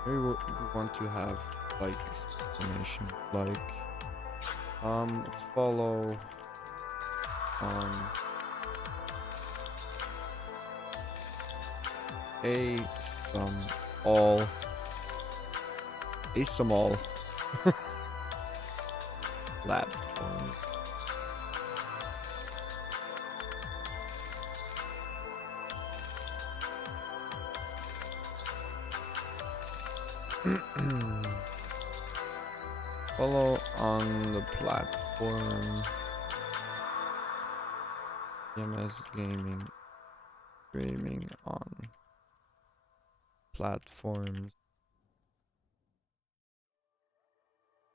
Here we want to have like information like follow a some all platform Follow on the platform. tms-gaming. Streaming on platforms.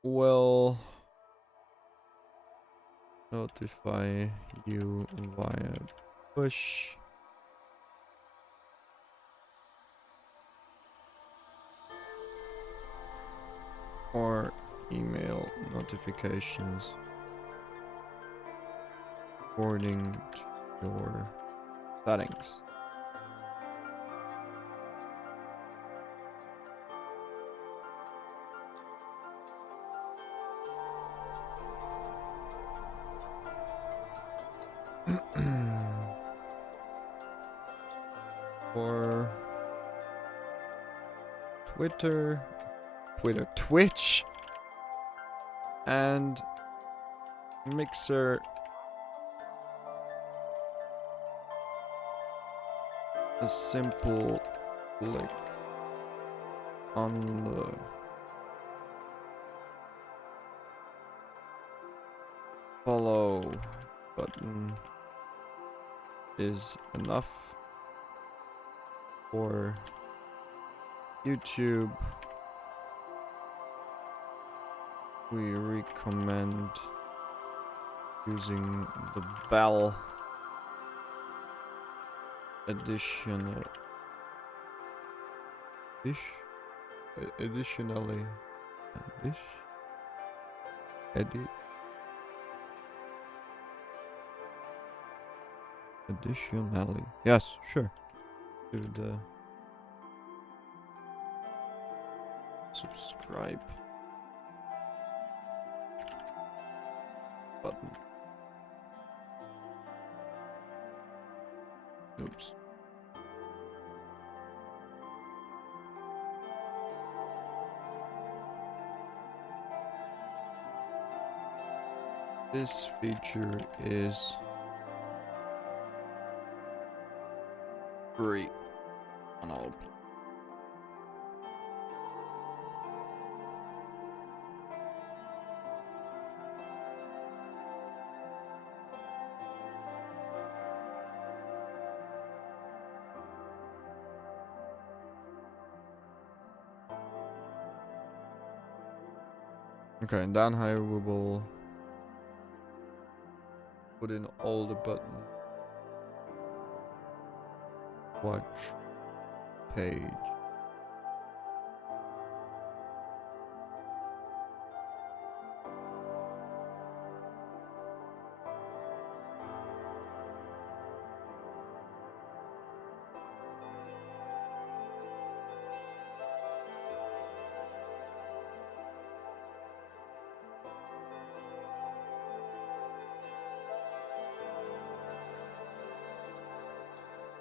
Will notify you via push. Or email notifications according to your settings. For Twitch, and Mixer, a simple click on the follow button is enough. For YouTube, we recommend using the bell additionally yes, sure, to the subscribe button. Oops. This feature is free on all. Okay, and down here we will put in all the buttons. Watch page.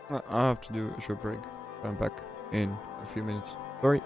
I have to do a short break. I'm back in a few minutes. Sorry.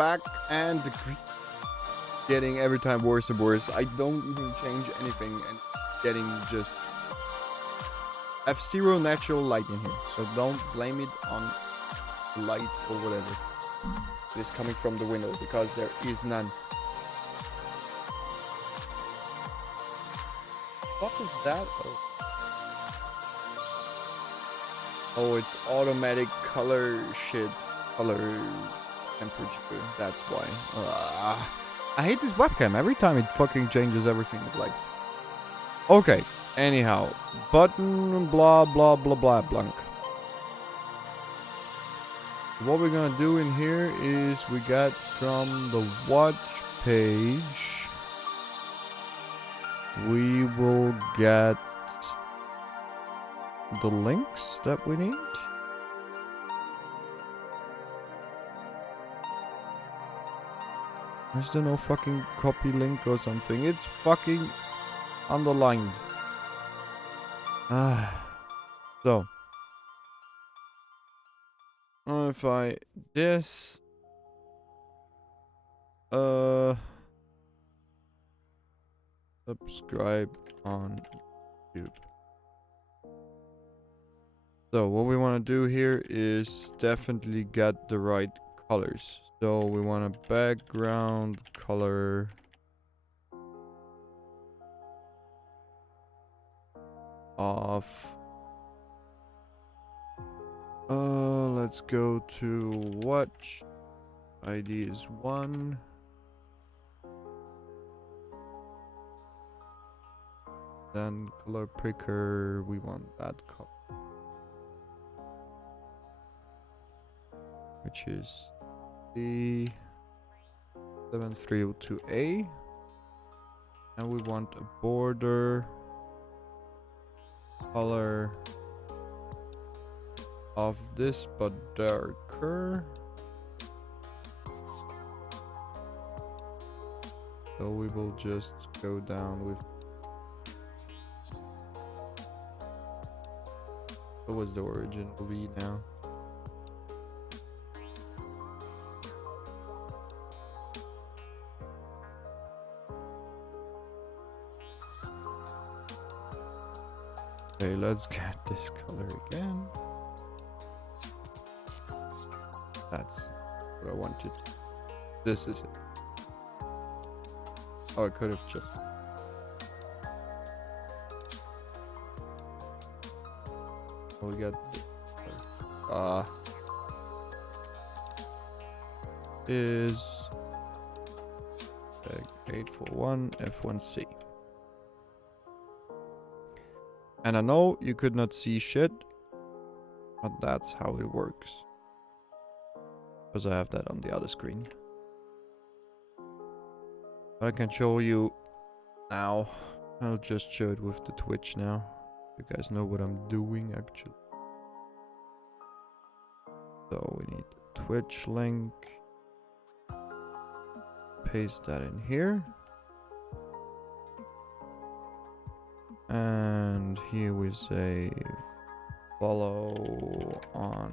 back, and the getting every time worse and worse. I don't even change anything and getting just F0 natural light in here. So don't blame it on light or whatever it is coming from the window, because there is none. What is that? Oh, it's automatic color shit. Color temperature. That's why. I hate this webcam. Every time it fucking changes everything. Like, okay. Anyhow, button blah blah blah blah blank. What we're gonna do in here is we got from the watch page. We will get the links that we need. Is there no fucking copy link or something? It's fucking underlined. So. If I this subscribe on YouTube. So what we want to do here is definitely get the right colors. So we want a background color of let's go to watch. ID is 1. Then color picker, we want that color, which is the 7302A, and we want a border color of this but darker. So we will just go down with what was the original V now? Okay, let's get this color again. That's what I wanted. This is it. Oh, I could have just. Oh, we got. Is 841 F1C. And I know you could not see shit, but that's how it works. Because I have that on the other screen. But I can show you now. I'll just show it with the Twitch now. You guys know what I'm doing actually. So we need the Twitch link. Paste that in here. And here we say follow on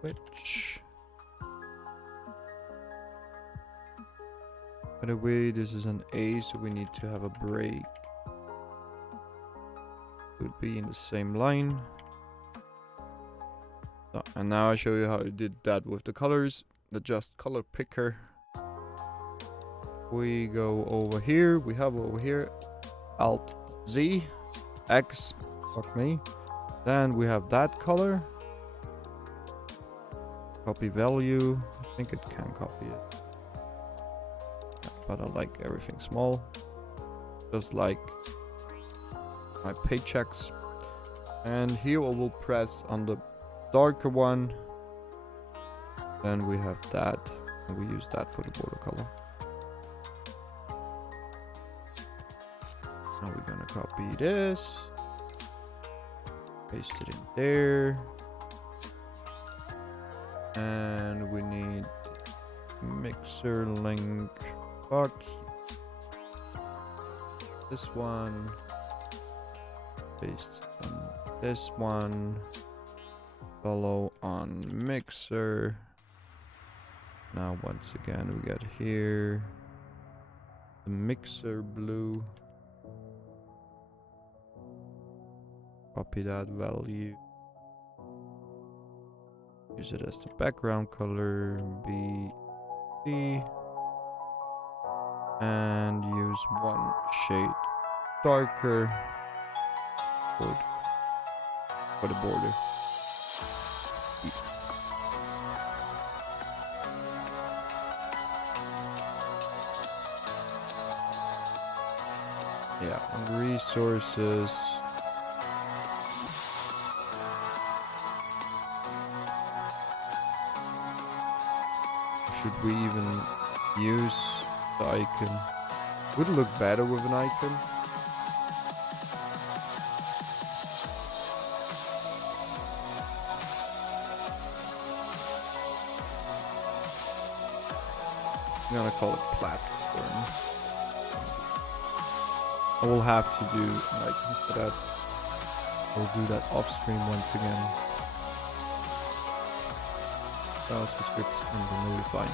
Twitch. By the way, this is an A, so we need to have a break. Would be in the same line. So, and now I show you how I did that with the colors. The just color picker. We go over here. We have over here Alt Z, X, fuck me. Then we have that color. Copy value. I think it can copy it. But I like everything small. Just like my paychecks. And here I will press on the darker one. Then we have that. And we use that for the border color. Now we're gonna copy this, paste it in there, and we need mixer link. Fuck this one, paste on this one, follow on mixer, Now once again we got here the mixer blue. Copy that value. Use it as the background color. B, C. And use one shade darker for the border. Yeah, and resources. Should we even use the icon? Would it look better with an icon? I'm gonna call it platform. I will have to do an icon for that. We'll do that off screen once again. Browse the script and the notify.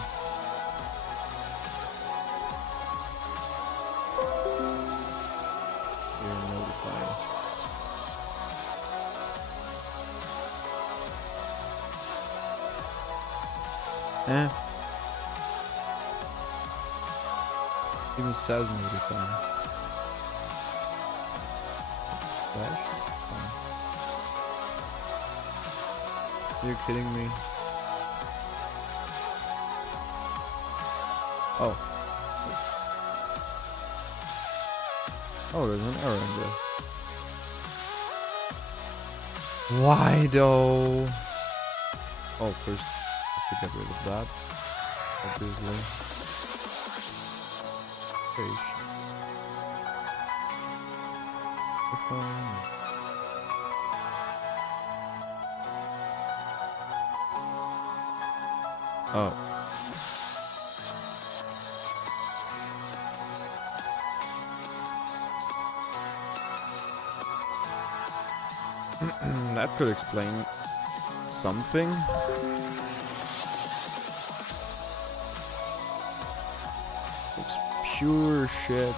Here, notify. Even says notify. Flash? Are you kidding me? Oh. Oh, there's an error in there. Why though? Oh, first I have to get rid of that. Obviously. Page. Oh. That could explain something. It's pure shit.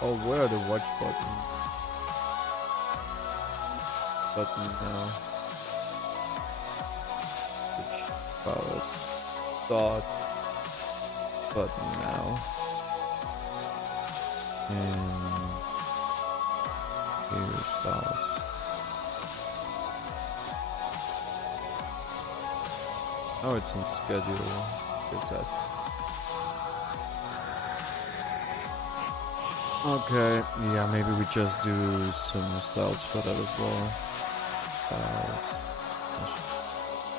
Oh, where are the watch buttons? Button now. Switch files. Dot. Button now. And here's files. Oh, it's in schedule. Guess that's okay. Yeah, maybe we just do some styles for that as well.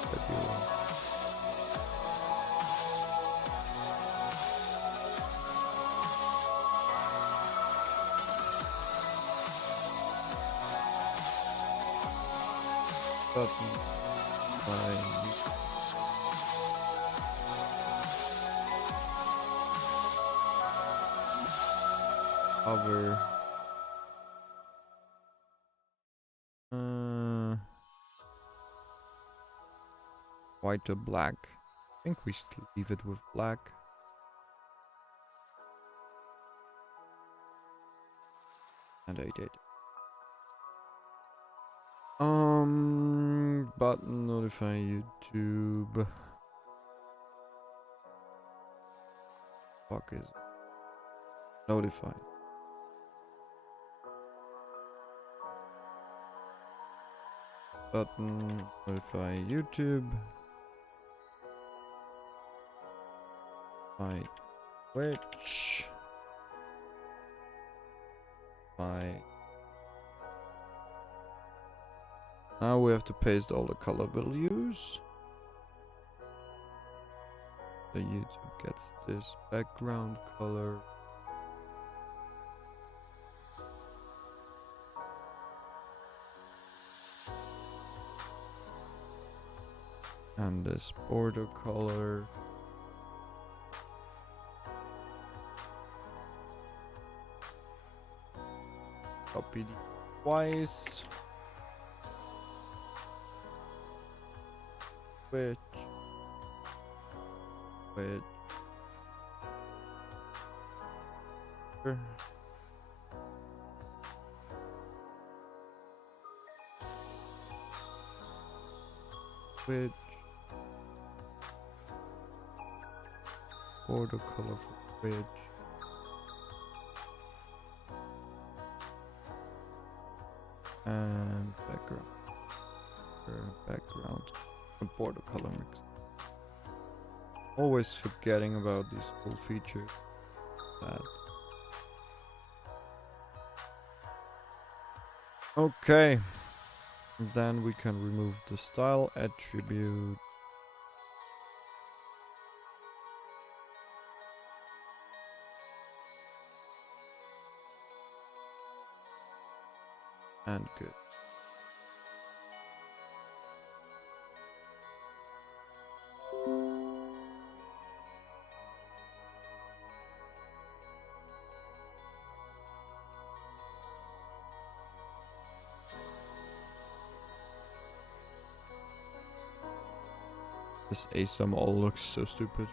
Schedule. Button. Fine. Cover. White to black. I think we should leave it with black. And I did. Button notify YouTube. Fuck is it? Notify. Button notify YouTube. My Twitch. My. Now we have to paste all the color values. So YouTube gets this background color. And this border color. Copy it twice. Switch. Switch. Border color for switch. And background. And border color mix. Always forgetting about these cool features. Okay. Then we can remove the style attribute. And good. This ASM all looks so stupid.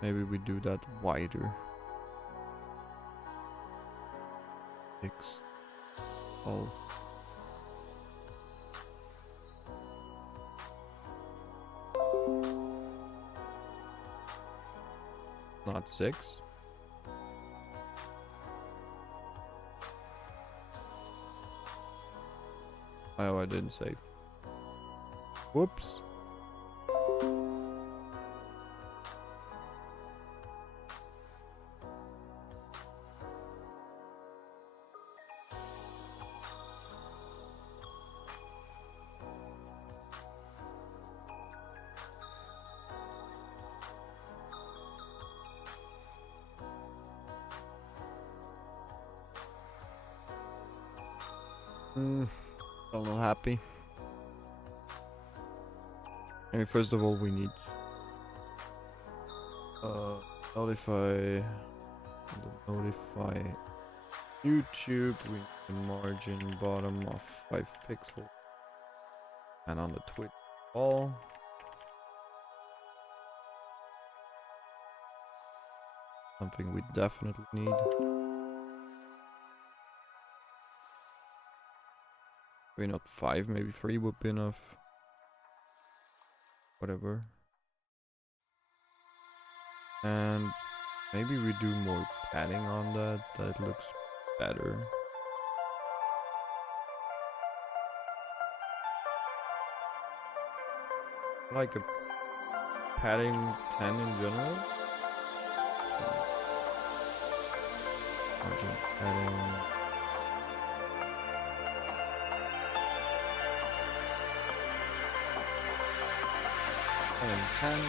Maybe we do that wider. X. All. Not 6. Oh, I didn't save. Whoops. Still not happy. Maybe first of all we need notify YouTube. We need the margin bottom of 5 pixels, and on the Twitch wall something we definitely need. Maybe not 5, maybe 3 would be enough. Whatever. And maybe we do more padding on that. That looks better. Like a padding 10 in general. Margin padding. And 10.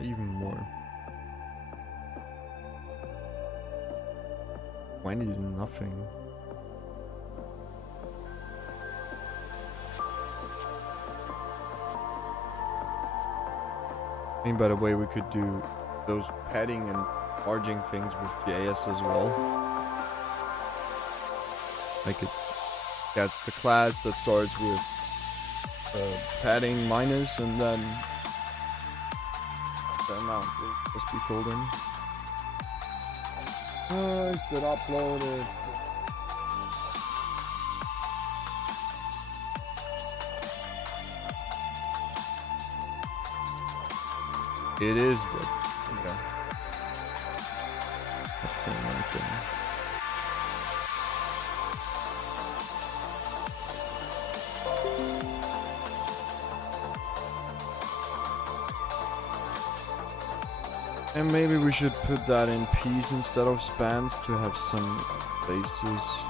Even more. 20 is nothing. I mean, by the way, we could do those padding and margin things with JS as well. Like it gets the class that starts with padding minus, and then the amount will just be filled in. Is that uploaded? It is, but yeah. Not saying anything. And maybe we should put that in P's instead of spans to have some spaces.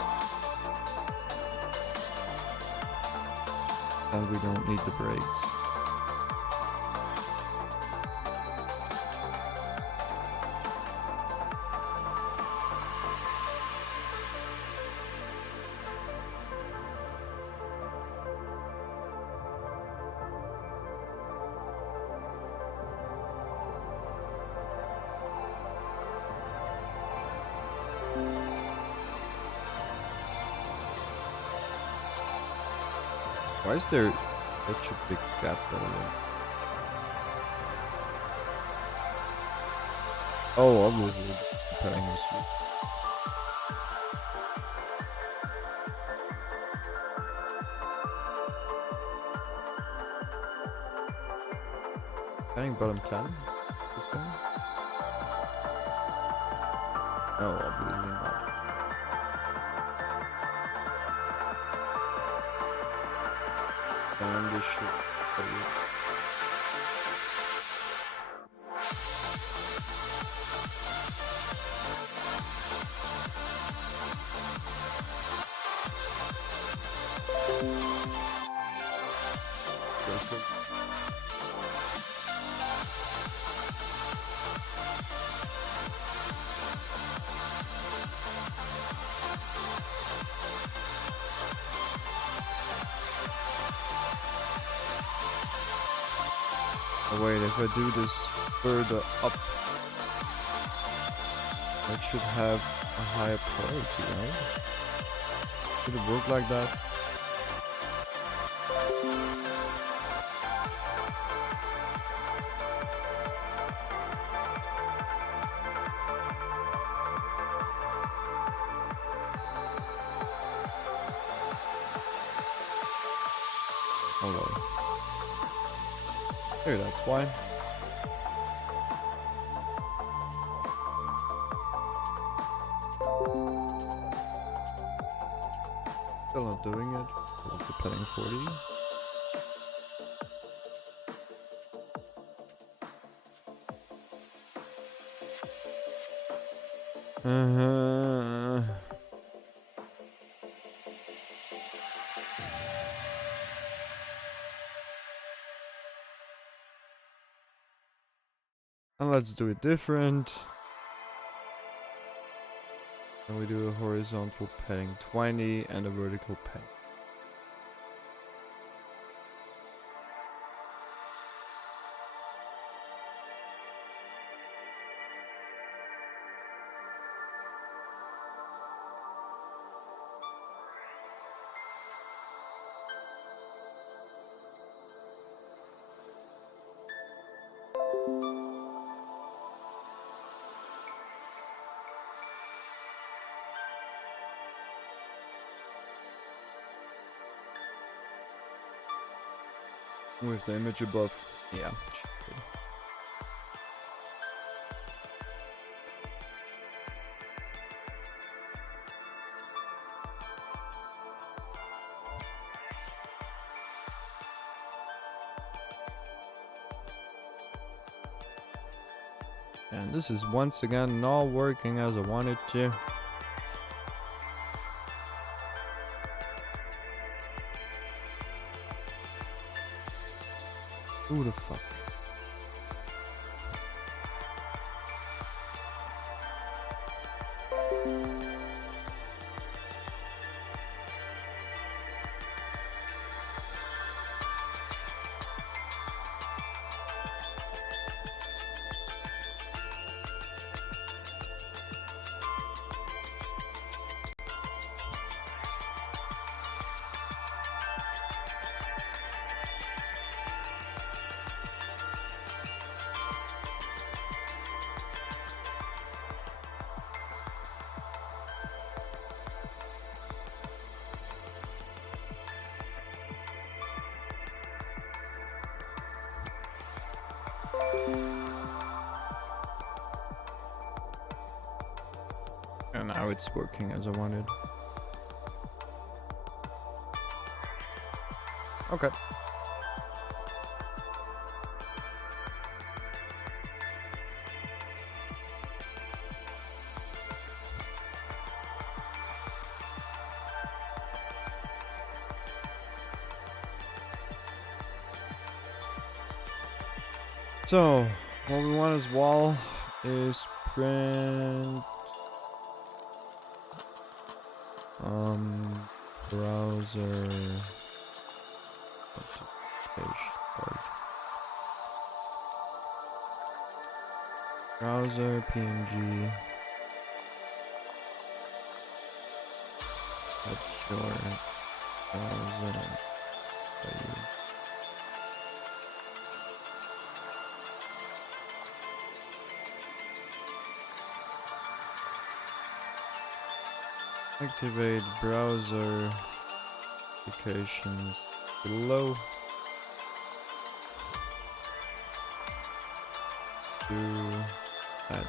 And we don't need the breaks. Why is there such a big gap there? Oh, obviously, padding is used. Padding bottom 10? This one? No, obviously not. And this should oh wait, if I do this further up, that should have a higher priority, right? Should it work like that? Hello. Maybe that's why. Still not doing it. We're playing 40. And let's do it different. And we do a horizontal padding 20 and a vertical pad. With the image above, yeah. And this is once again not working as I wanted to. Who the fuck? And now it's working as I wanted. Okay. So, what we want as well is print browser browser PNG that's your browser activate browser applications below. Do that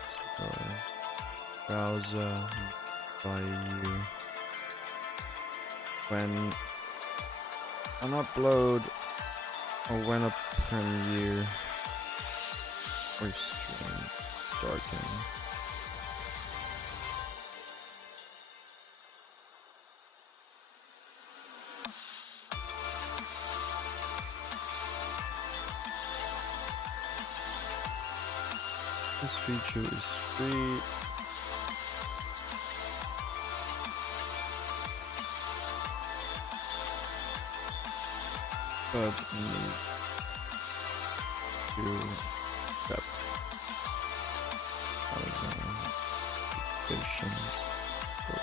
browser by you when an upload or when a premiere or stream starting. This feature is free. But need to accept applications for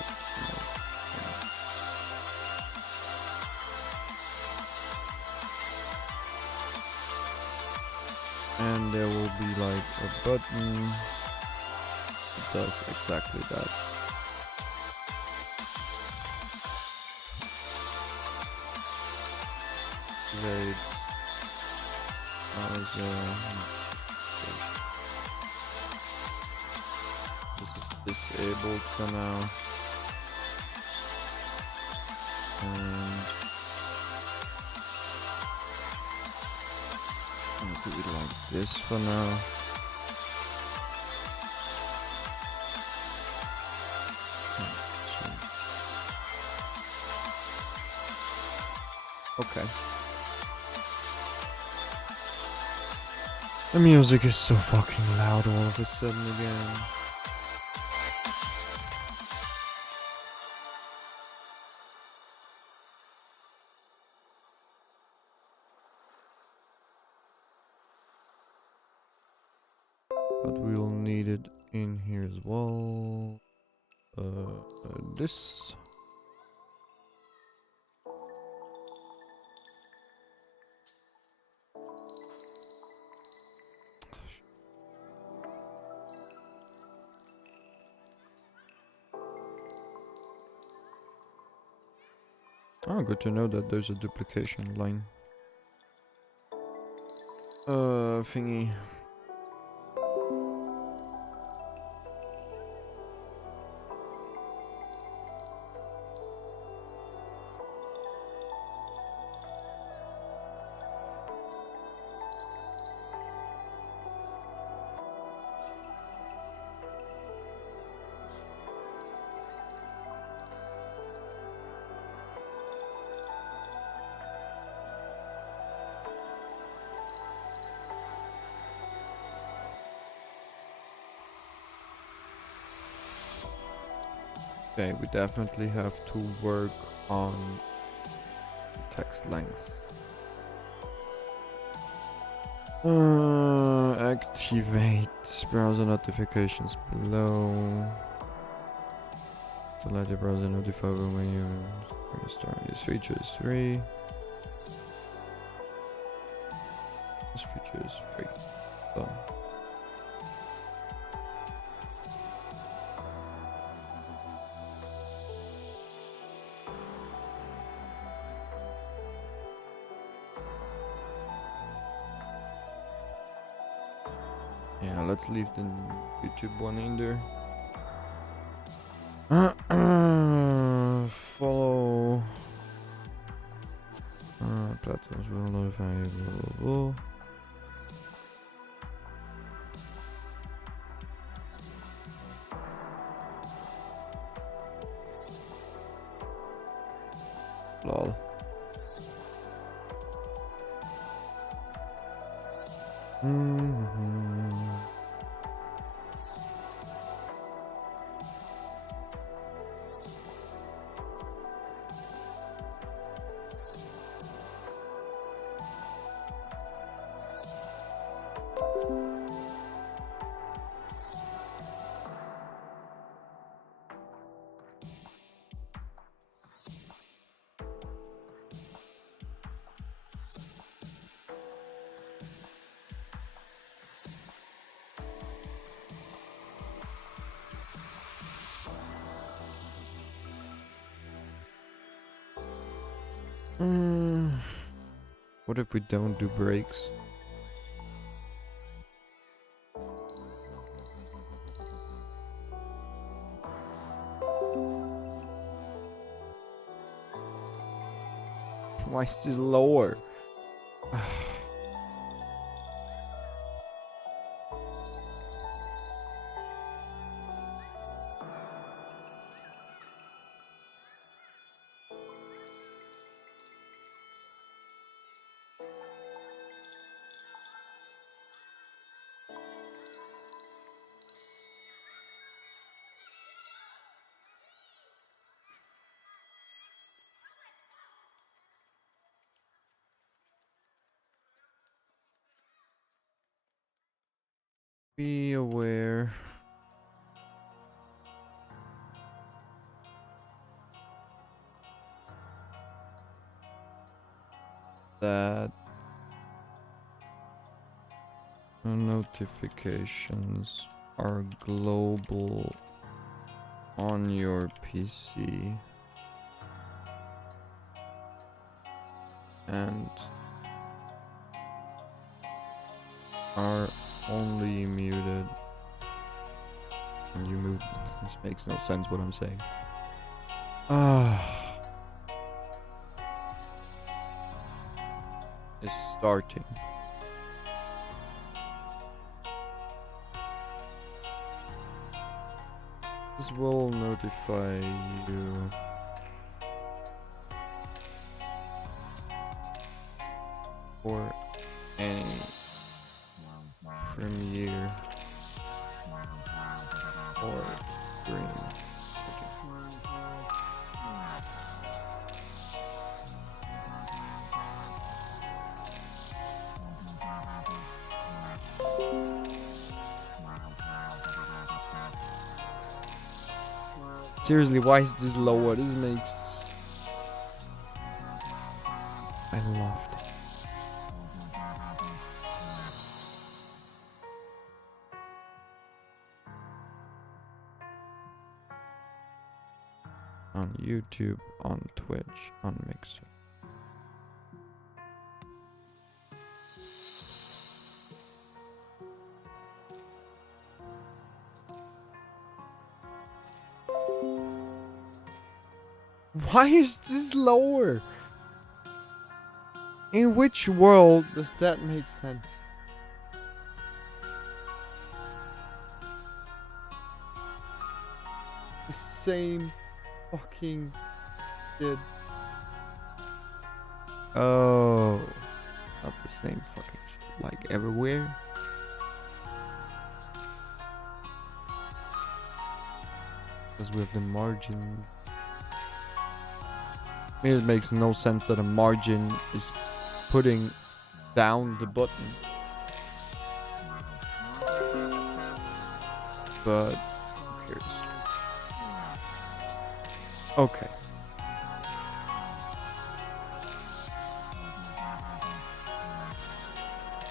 and there will be like a button that does exactly that. Activate browser. This is disabled for now. And I'm gonna do it like this for now. Okay. The music is so fucking loud all of a sudden again. But we'll need it in here as well. This. Oh, good to know that there's a duplication line. Thingy. Okay, we definitely have to work on text length. Activate browser notifications below. To let your browser notify when you start. This feature is free. This feature is free. So. Yeah, let's leave the YouTube one in there. Follow. Platforms will notify you. Blah, blah, blah. Lol. What if we don't do breaks? Why is this lower? Be aware that notifications are global on your PC and are only muted when you move. This makes no sense what I'm saying. It's starting. This will notify you for any premiere or stream. Seriously, why is this lower? This makes... I love it. On YouTube, on Twitch, on Mixer. Why is this lower? In which world does that make sense? The same fucking shit. Oh, not the same fucking shit. Like everywhere. Because we have the margins. I mean, it makes no sense that a margin is putting down the button. But who cares? Okay.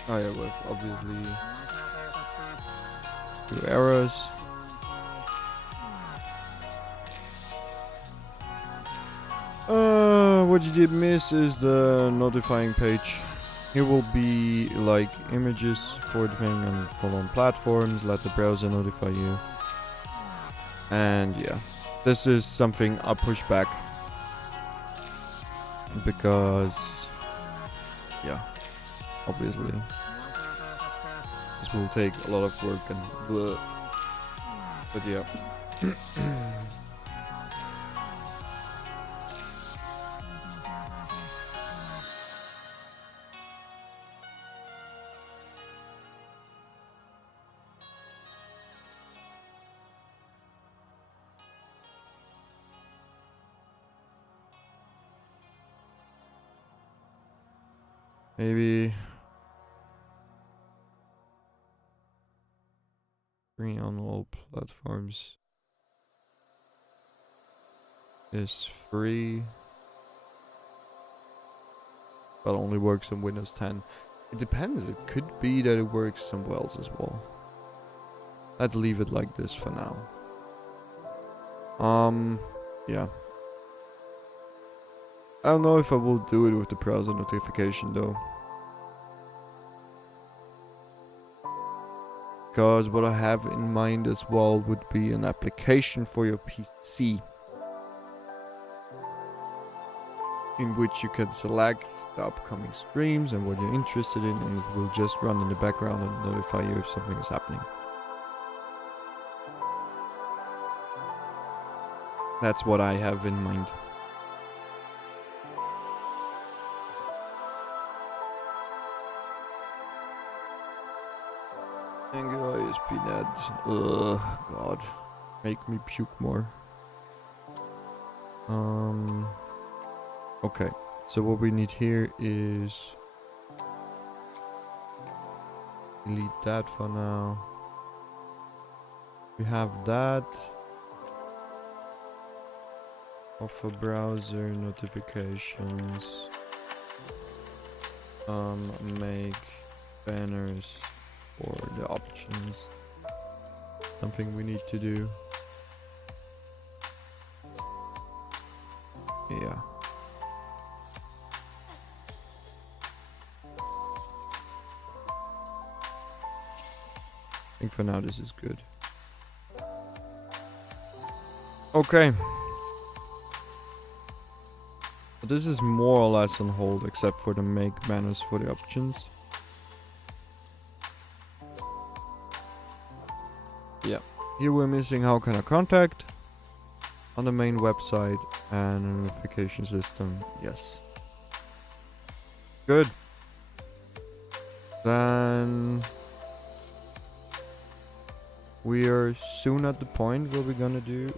Oh yeah, with obviously 2 errors. What you did miss is the notifying page. Here will be like images for the thing and follow on platforms, let the browser notify you. And yeah. This is something I'll push back. Because, yeah, obviously, this will take a lot of work and bleh. But yeah. Maybe free on all platforms is free, but only works on Windows 10. It depends. It could be that it works somewhere else as well. Let's leave it like this for now. Yeah. I don't know if I will do it with the browser notification though. Because what I have in mind as well would be an application for your PC. In which you can select the upcoming streams and what you're interested in, and it will just run in the background and notify you if something is happening. That's what I have in mind. Thank you, ISP.net. Ugh, God. Make me puke more. Okay. So what we need here is... delete that for now. We have that. Offer browser notifications. Make banners for the options. Something we need to do. Yeah. I think for now this is good. Okay. But this is more or less on hold except for the make banners for the options. Yeah. Here we're missing how can I contact on the main website and a notification system. Yes. Good. Then we are soon at the point where we're gonna do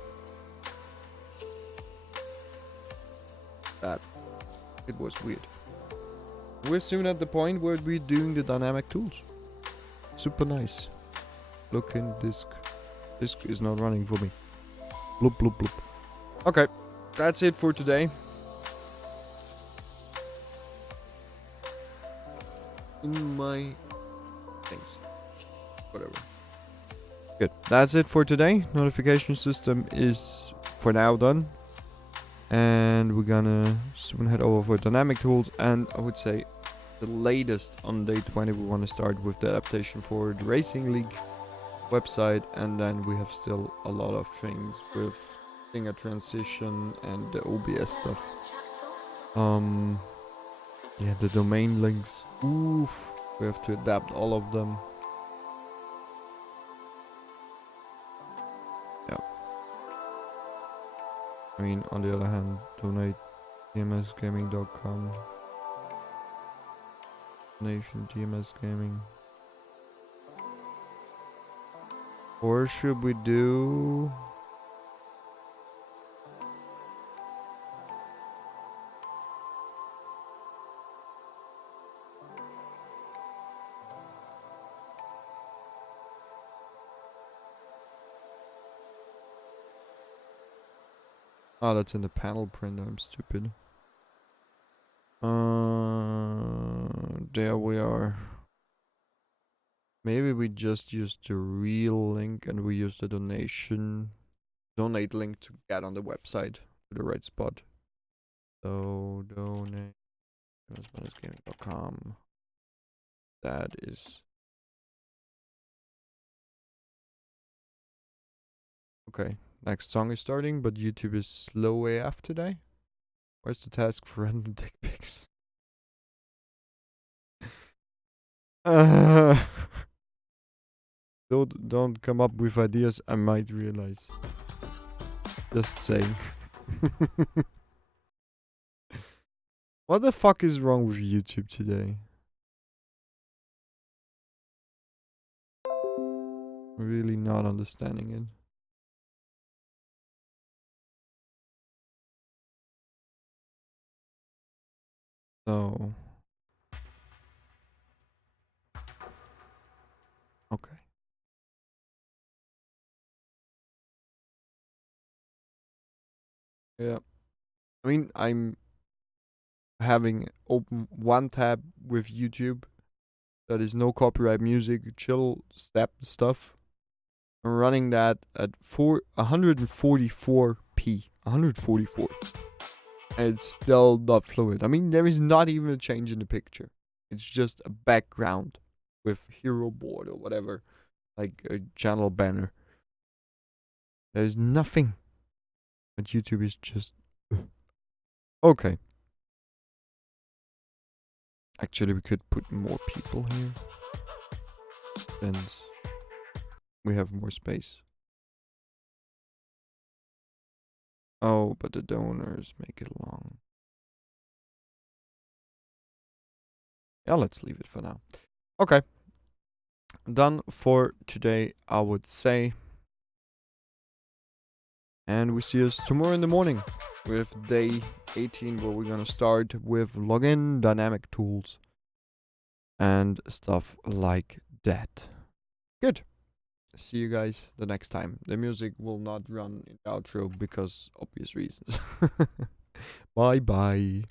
that. It was weird. We're soon at the point where we're doing the dynamic tools. Super nice. Look in disk. Disk is not running for me. Bloop bloop bloop. Okay, that's it for today. In my things. Whatever. Good. That's it for today. Notification system is for now done. And we're gonna soon head over for dynamic tools. And I would say the latest on day 20 we want to start with the adaptation for the Racing League website. And then we have still a lot of things with a transition and the OBS stuff. Yeah, the domain links. Oof. We have to adapt all of them. Yeah. I mean, on the other hand, donate tms-gaming.com. Nation tms-gaming. Or should we do... Oh, that's in the panel printer. I'm stupid. There we are. Maybe we just use the real link and we use the donate link to get on the website to the right spot. So donate tms-gaming.com. That is okay. Next song is starting, but YouTube is slow AF today. Where's the task for random dick pics? Uh, don't come up with ideas I might realize. Just saying. What the fuck is wrong with YouTube today? Really not understanding it. So. Okay. Yeah. I mean, I'm having open one tab with YouTube that is no copyright music, chill step stuff. I'm running that at 144p. 144. And it's still not fluid. I mean, there is not even a change in the picture. It's just a background with hero board or whatever, like a channel banner. There's nothing. But YouTube is just okay. Actually, we could put more people here, since we have more space. Oh, but the donors make it long. Yeah, let's leave it for now. Okay. Done for today, I would say. And we see us tomorrow in the morning with day 18, where we're gonna start with login dynamic tools and stuff like that. Good. See you guys the next time. The music will not run in the outro because obvious reasons. Bye bye.